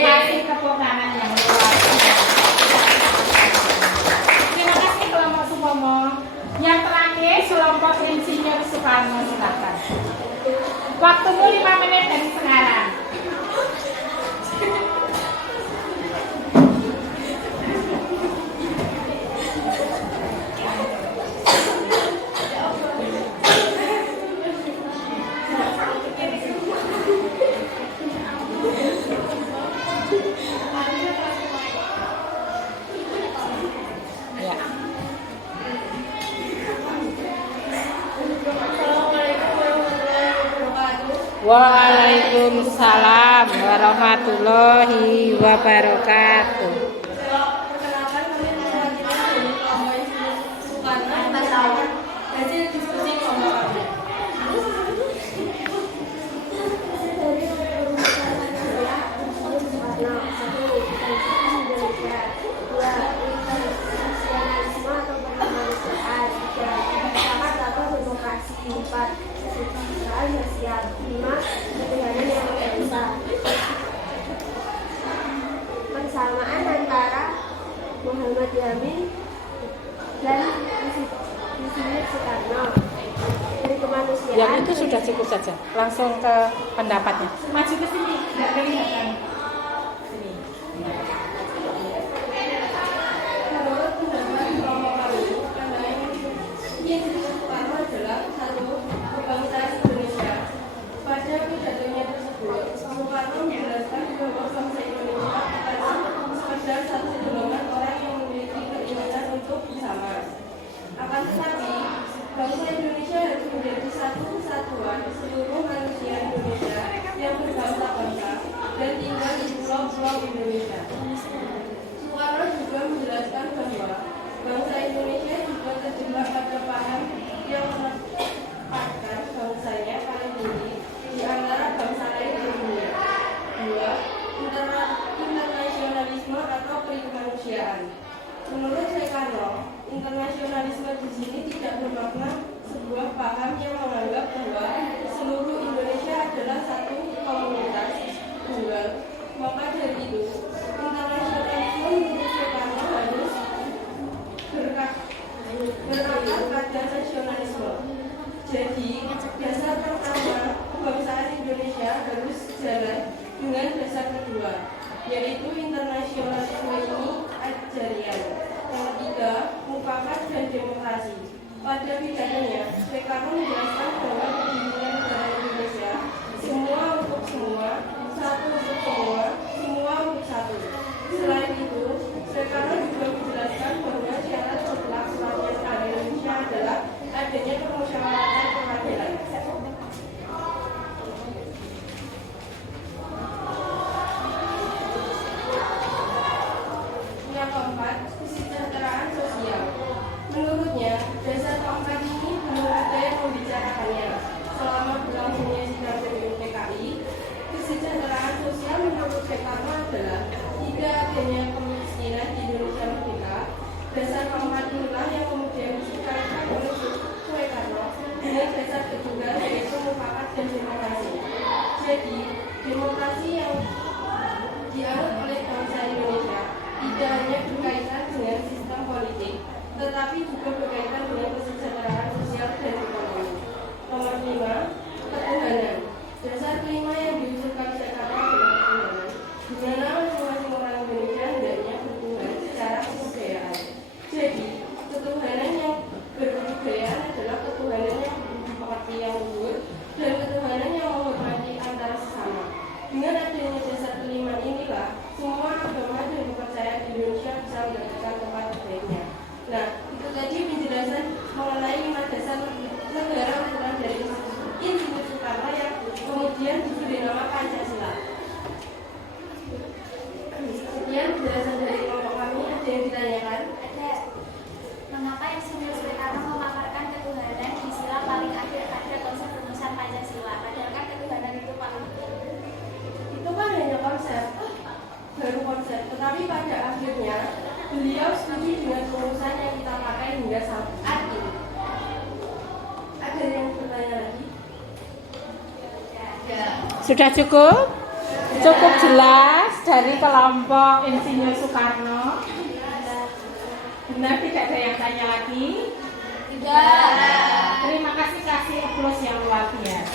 Kasih tepuk tangan yang luar biasa. Terima kasih kelompok Soepomo. Yang terakhir kelompok Insinyur Soekarno, silakan. Waktumu 5 menit dari sekarang. Waalaikumsalam warahmatullahi wabarakatuh. Perkenalkan, kami mewakilkan dari kelompok Soekarno tentang hasil diskusi kelompok kami. Persamaan antara Muhammad Yamin dan Insinyur Soekarno dari kemanusiaan. Yang itu sudah cukup saja. Langsung ke pendapatnya. Maju ke sini, nggak kelihatan. Sini. Menurut pendapat kelompok kami, pandangan Insinyur Soekarno adalah satu kebangsaan Indonesia. Pada pidatonya tersebut, Soekarno menjelaskan bahwa bangsa Indonesia adalah sekedar satu golongan orang yang memiliki keinginan untuk bersama. Akan tetapi, bangsa Indonesia harus menjadi satu kesatuan seluruh manusia Indonesia yang berbangsa-bangsa dan tinggal di pulau-pulau Indonesia. Soekarno juga menjelaskan bahwa bangsa Indonesia juga terjebak pada paham yang menempatkan bangsanya paling tinggi di antara bangsa lain di dunia. 2. Internasionalisme atau perikemanusiaan. Menurut Soekarno, internasionalisme di sini tidak bermakna sebuah paham yang menganggap bahwa seluruh Indonesia adalah satu komunitas tunggal. Maka dari itu, internasionalisme menurut Soekarno harus berakar pada nasionalisme. Jadi, dasar pertama kebangsaan Indonesia harus jalan dengan dasar kedua, yaitu internasionalisme ini ajarian. Yang ketiga, mufakat dan demokrasi. Pada pidatonya, Soekarno menjelaskan bahwa pendirian negara semua untuk semua, satu untuk semua, semua untuk satu. Selain itu, Soekarno juga menjelaskan bahwa syarat setelah kemerdekaan Indonesia adalah adanya permusyawaratan perwakilan. Yang keempat, kesejahteraan sosial. Menurutnya, dasar keempat ini belum ada yang membicarakannya. Selama berlangsungnya sidang PKI, kesejahteraan sosial menurut Soekarno adalah tidak adanya kemiskinan di Indonesia merdeka. Dasar keempat inilah yang kemudian disukseskan oleh Soekarno dengan dasar kedua yaitu mufakat dan demokrasi. Jadi, demokrasi yang dianut oleh bangsa Indonesia tidak hanya berkaitan dengan sistem politik, tetapi juga berkaitan dengan kesejahteraan sosial dan ekonomi. Nomor 5, ketuhanan. Dasar kelima yang diusulkan Soekarno adalah ketuhanan, di mana masing-masing orang Indonesia hendaknya bertuhan secara kebudayaan. Jadi, ketuhanan yang berbudayaan adalah ketuhanan yang seperti yang luhur dan ketuhanan yang menghormati antara sesama. Dengan adanya dasar kelima inilah semua agama dan kepercayaan di Indonesia bisa mendapatkan tempat terbaiknya. Nah, itu tadi penjelasan mengenai 5 dasar negara ukuran dari Insinyur Soekarno yang kemudian diberi nama Pancasila. Sekian penjelasan dari kelompok kami. Ada yang ditanyakan? Ada. Mengapa Insinyur Soekarno memaparkan ketuhanan di sila paling akhir pada konsep rumusan Pancasila? Padahal kan ketuhanan itu paling penting. Itu kan hanya konsep, baru konsep. Tetapi pada akhirnya beliau setuju dengan rumusan yang kita pakai hingga saat ini. Ada yang bertanya lagi? Sudah cukup? Cukup jelas dari kelompok Insinyur Soekarno? Benar, tidak ada yang tanya lagi? Tidak. Terima kasih, kasih aplaus yang luar biasa.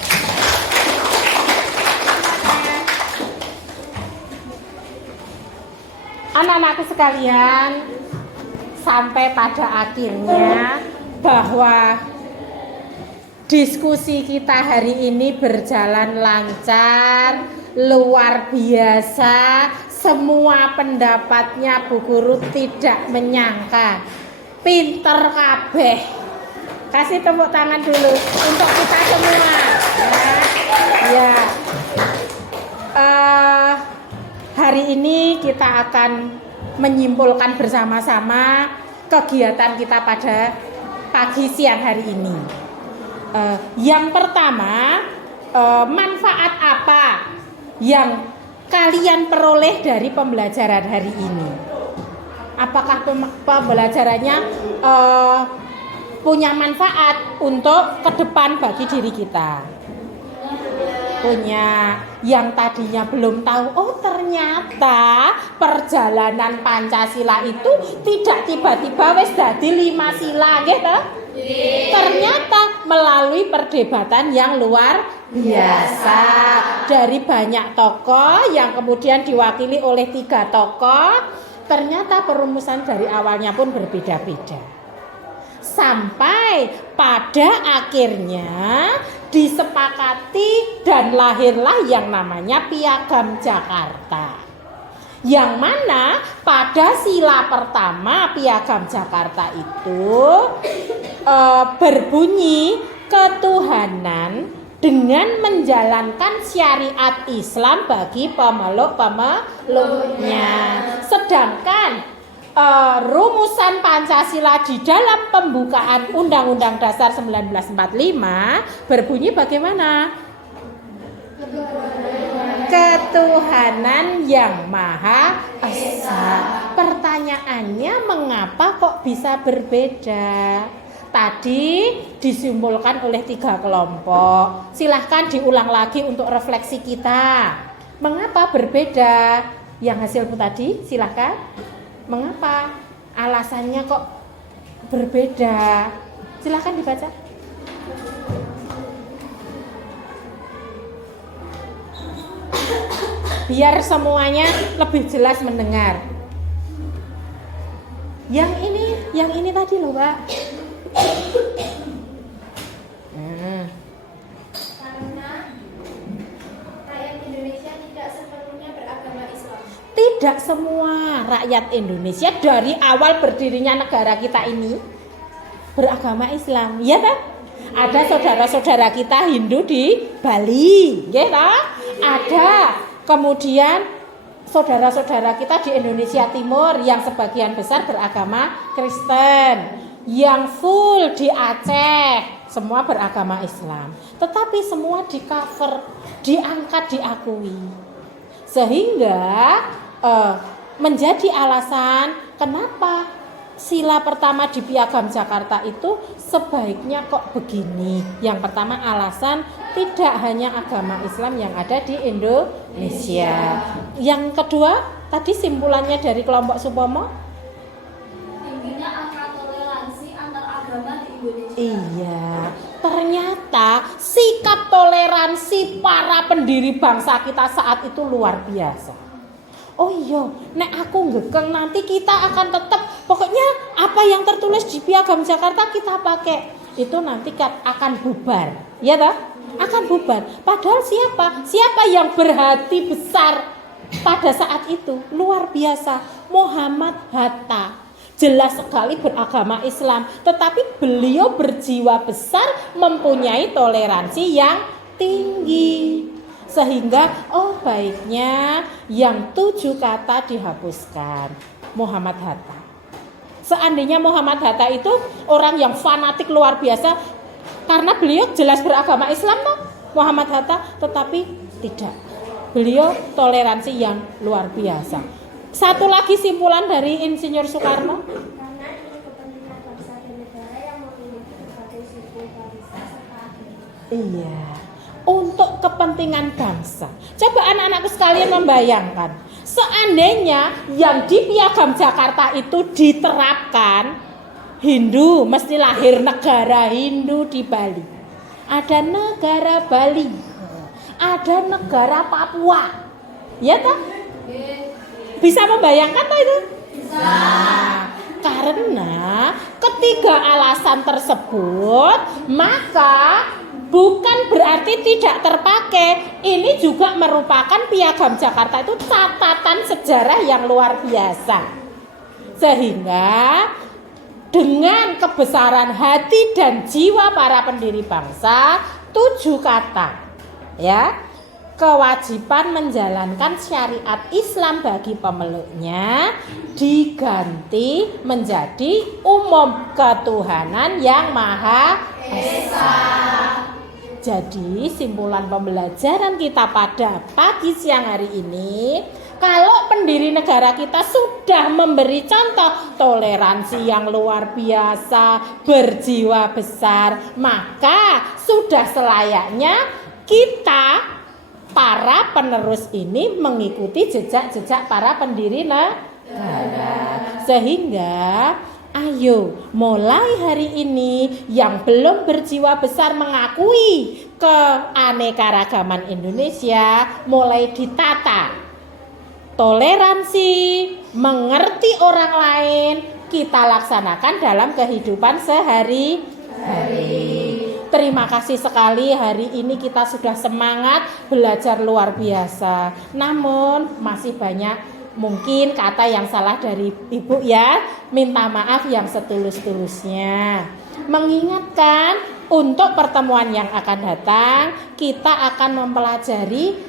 Anak-anakku sekalian, sampai pada akhirnya bahwa diskusi kita hari ini berjalan lancar, luar biasa. Semua pendapatnya Bu Guru tidak menyangka. Pinter kabeh. Kasih tepuk tangan dulu untuk kita semua. Ya. Hari ini kita akan menyimpulkan bersama-sama kegiatan kita pada pagi siang hari ini. Yang pertama, manfaat apa yang kalian peroleh dari pembelajaran hari ini? Apakah pembelajarannya punya manfaat untuk ke depan bagi diri kita? Punya. Yang tadinya belum tahu, oh ternyata perjalanan Pancasila itu tidak tiba-tiba wis dadi 5 sila gitu. Ternyata melalui perdebatan yang luar biasa dari banyak tokoh yang kemudian diwakili oleh 3 tokoh, ternyata perumusan dari awalnya pun berbeda-beda. Sampai pada akhirnya disepakati dan lahirlah yang namanya Piagam Jakarta. Yang mana pada sila pertama Piagam Jakarta itu berbunyi ketuhanan dengan menjalankan syariat Islam bagi pemeluk-pemeluknya. Sedangkan rumusan Pancasila di dalam pembukaan Undang-Undang Dasar 1945 berbunyi bagaimana? Ketuhanan yang Maha Esa. Pertanyaannya, mengapa kok bisa berbeda? Tadi disimpulkan oleh 3 kelompok. Silahkan diulang lagi untuk refleksi kita. Mengapa berbeda? Yang hasilmu tadi, silahkan. Mengapa? Alasannya kok berbeda? Silahkan dibaca. Biar semuanya lebih jelas mendengar. Yang ini tadi loh, Pak. tidak semua rakyat Indonesia dari awal berdirinya negara kita ini beragama Islam, ya kan? Ada saudara-saudara kita Hindu di Bali, ya kan? Ada kemudian saudara-saudara kita di Indonesia Timur yang sebagian besar beragama Kristen, yang full di Aceh semua beragama Islam, tetapi semua di cover, diangkat, diakui, sehingga menjadi alasan kenapa sila pertama di Piagam Jakarta itu sebaiknya kok begini. Yang pertama alasan tidak hanya agama Islam yang ada di Indonesia. Yang kedua tadi simpulannya dari kelompok Supomo, Tingginya angka toleransi antar agama di Indonesia. iya, ternyata sikap toleransi para pendiri bangsa kita saat itu luar biasa. Oh iya, nek aku ngekeng nanti kita akan tetap, pokoknya apa yang tertulis di Piagam Jakarta kita pakai. Itu nanti akan bubar, ya toh? Akan bubar. Padahal siapa yang berhati besar pada saat itu? Luar biasa, Muhammad Hatta. Jelas sekali beragama Islam, tetapi beliau berjiwa besar, mempunyai toleransi yang tinggi. Sehingga baiknya yang 7 kata dihapuskan. Muhammad Hatta. Seandainya Muhammad Hatta itu orang yang fanatik luar biasa, karena beliau jelas beragama Islam toh, Muhammad Hatta, tetapi tidak. Beliau toleransi yang luar biasa. Satu lagi simpulan dari Insinyur Soekarno. Karena ini kepentingan bangsa dan negara yang memiliki berbagai suku, bangsa, serta agama. Iya, untuk kepentingan bangsa. Coba anak-anakku sekalian membayangkan, seandainya yang di Piagam Jakarta itu diterapkan, Hindu mesti lahir negara Hindu di Bali. Ada negara Bali, ada negara Papua. Ya toh? Bisa membayangkan toh itu? Bisa. Karena ketiga alasan tersebut, maka bukan berarti tidak terpakai. Ini juga merupakan Piagam Jakarta itu catatan sejarah yang luar biasa. Sehingga dengan kebesaran hati dan jiwa para pendiri bangsa, 7 kata, ya, kewajiban menjalankan syariat Islam bagi pemeluknya diganti menjadi umum ketuhanan yang Maha Esa. Jadi simpulan pembelajaran kita pada pagi siang hari ini, kalau pendiri negara kita sudah memberi contoh toleransi yang luar biasa, berjiwa besar, maka sudah selayaknya kita para penerus ini mengikuti jejak-jejak para pendiri negara. Sehingga ayo mulai hari ini yang belum berjiwa besar mengakui keanekaragaman Indonesia mulai ditata. Toleransi, mengerti orang lain kita laksanakan dalam kehidupan sehari-hari. Terima kasih sekali, hari ini kita sudah semangat belajar luar biasa. Namun masih banyak mungkin kata yang salah dari Ibu ya. Minta maaf yang setulus-tulusnya. Mengingatkan untuk pertemuan yang akan datang, kita akan mempelajari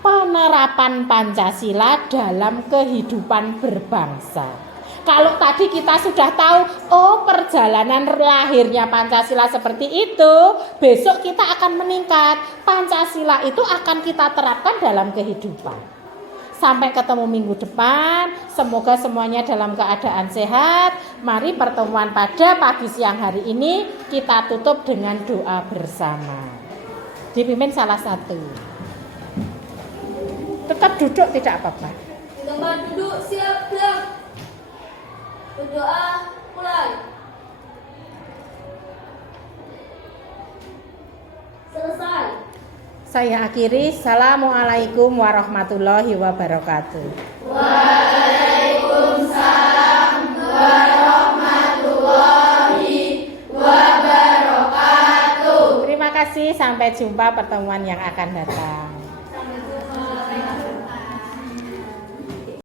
penerapan Pancasila dalam kehidupan berbangsa. Kalau tadi kita sudah tahu, perjalanan lahirnya Pancasila seperti itu, besok kita akan meningkat. Pancasila itu akan kita terapkan dalam kehidupan. Sampai ketemu minggu depan, semoga semuanya dalam keadaan sehat. Mari pertemuan pada pagi siang hari ini kita tutup dengan doa bersama. Dipimpin salah satu. Tetap duduk tidak apa-apa. Tempat duduk siap gerak. Berdoa mulai. Selesai. Saya akhiri. Assalamualaikum warahmatullahi wabarakatuh. Waalaikumsalam warahmatullahi wabarakatuh. Terima kasih. Sampai jumpa pertemuan yang akan datang.